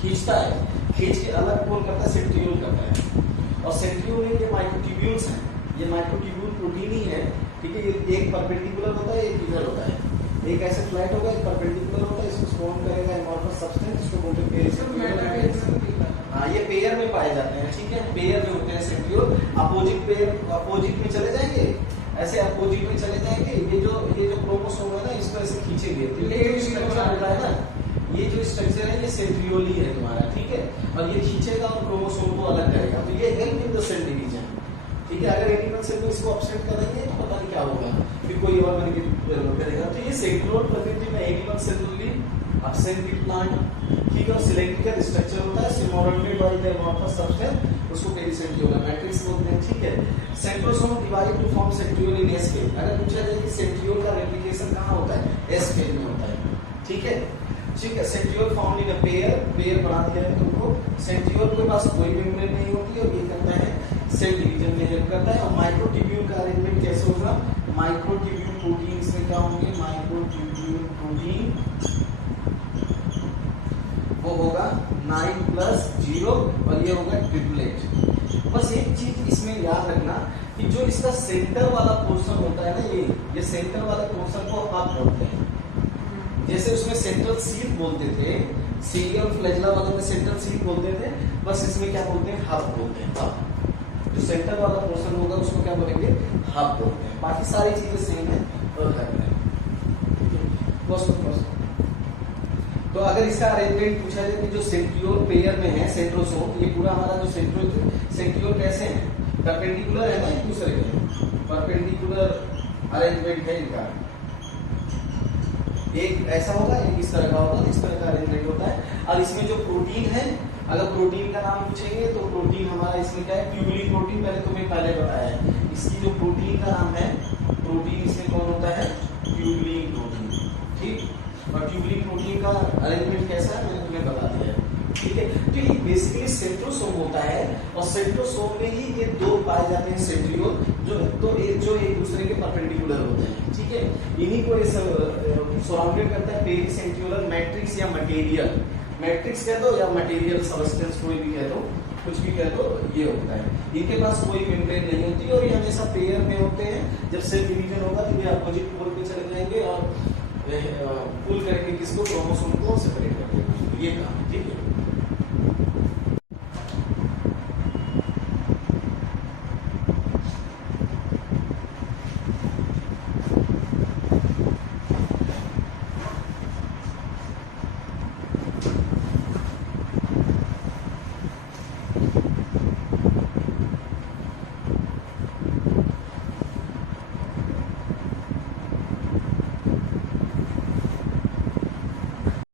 खींचता है, खींच के अलग कौन करता है, सेंट्रियोल करता है। और सेंट्रियोल ये माइक्रोट्यूब्यूल्स हैं, ये माइक्रोट्यूब्यूल प्रोटीन ही है। ठीक है, ये एक परपेंडिकुलर होता है, एक इधर होता है, एक ऐसे फ्लैट होगा, एक परपेंडिकुलर होता है, इसको कौन करेगा, एमॉर्फस सब्सटेंस, इसको बोलते हैं पेयर। हाँ, ये पेयर में पाए जाते हैं। ठीक है, पेयर में होते हैं सेंट्रियोल। अपोजिट में चले जाएंगे, ऐसे अपोजिट में चले जाएंगे, ये जो क्रोमोसोम है ना, इसको ऐसे खींचेंगे, तो ये स्ट्रक्चर होता है ना, ये जो स्ट्रक्चर है ये सेंट्रियोल ही है तुम्हारा। ठीक है, और ये खींचेगा और क्रोमोसोम को अलग करेगा, तो ये help in the cell division. ठीक है, अगर एनिमल सेल को इसको अपसेट करेंगे तो पता नहीं क्या होगा, फिर कोई और करेगा। तो ये सेंट्रियोल प्रकृति में एनिमल सेल असेंडिक प्लांट, ठीक है। और सिलेक्टिकल स्ट्रक्चर होता है surrounded by the amorphous substance, उसको पेरिसेंट्रियोल मैट्रिक्स बोलते हैं, ठीक है। Centrosome divide to form centriole in S phase. अगर पूछा जाए कि सेंट्रियोल का रेप्लिकेशन कहाँ होता है, एस फेज में होता है, ठीक है। ठीक है, centriole found in a pair बना दिया है तुमको। सेंट्रियोल के पास कोई मेम्ब्रेन नहीं होती और ये करता है सेल डिवीजन में हेल्प करता है। और माइक्रोट्यूब्यूल का अरेंजमेंट कैसे होगा, माइक्रोट्यूब्यूल प्रोटीन इसमें क्या होंगे, माइक्रोट्यूब्यूल प्रोटीन वो होगा 9+0 और ये होगा ट्रिपलेट। बस एक चीज इसमें याद रखना कि जो इसका सेंटर वाला पोर्शन होता है ना, ये सेंटर वाले पोर्शन को आप बोलते हैं। जैसे उसमें सेंट्रल सील बोलते थे, सीलियम फ्लैजिला वालों में सेंट्रल सील बोलते थे, बस इसमें क्या बोलते हैं, हब बोलते हैं। हब जो सेंटर वाला पोर्शन होगा उसको क्या बोलेंगे, हब बोलते हैं। बाकी सारी चीजें सेम है और घर में। तो अगर इसका अरेंजमेंट पूछा जाए कि जो सेंट्रियोल पेयर में है सेंट्रोसोम, ये पूरा हमारा जो सेंट्रियोल कैसे है, परपेंडिकुलर है ना एक दूसरे के, परपेंडिकुलर अरेंजमेंट है इनका। एक ऐसा होगा, एक इस तरह का होगा, इस तरह का अरेंजमेंट होता है। और इसमें जो प्रोटीन है, अगर प्रोटीन का नाम पूछेंगे तो प्रोटीन हमारा इसमें क्या है, ट्यूबुलिन प्रोटीन। मैंने तुम्हें पहले बताया है, इसकी जो प्रोटीन का नाम है, प्रोटीन इसमें कौन होता है, ट्यूबुलिन प्रोटीन, ठीक। और ट्यूबुलिन प्रोटीन का अरेंजमेंट कैसा है मैंने तुम्हें बता दिया है, ठीक है। तो ये बेसिकली सेंट्रोसोम होता है और सेंट्रोसोम में ही ये दो पाए जाते हैं सेंट्रियोल, जो एक दूसरे के परपेंडिकुलर होते हैं, ठीक है। इन्हीं को सराउंडेड करता है पेरिसेंट्रियोलर मैट्रिक्स या मटेरियल, मैट्रिक्स कह दो या मटेरियल सबस्टेंस, कोई भी कह दो, कुछ भी कह दो, ये होता है। इनके पास कोई मेम्ब्रेन नहीं होती और ये हमेशा पेयर में होते हैं। जब सेल डिवीजन होगा तो ये अपोजिट पोल पे चले जाएंगे और पुल करके किसको, क्रोमोसोम को सेपरेट कर देंगे, ये काम है, ठीक है।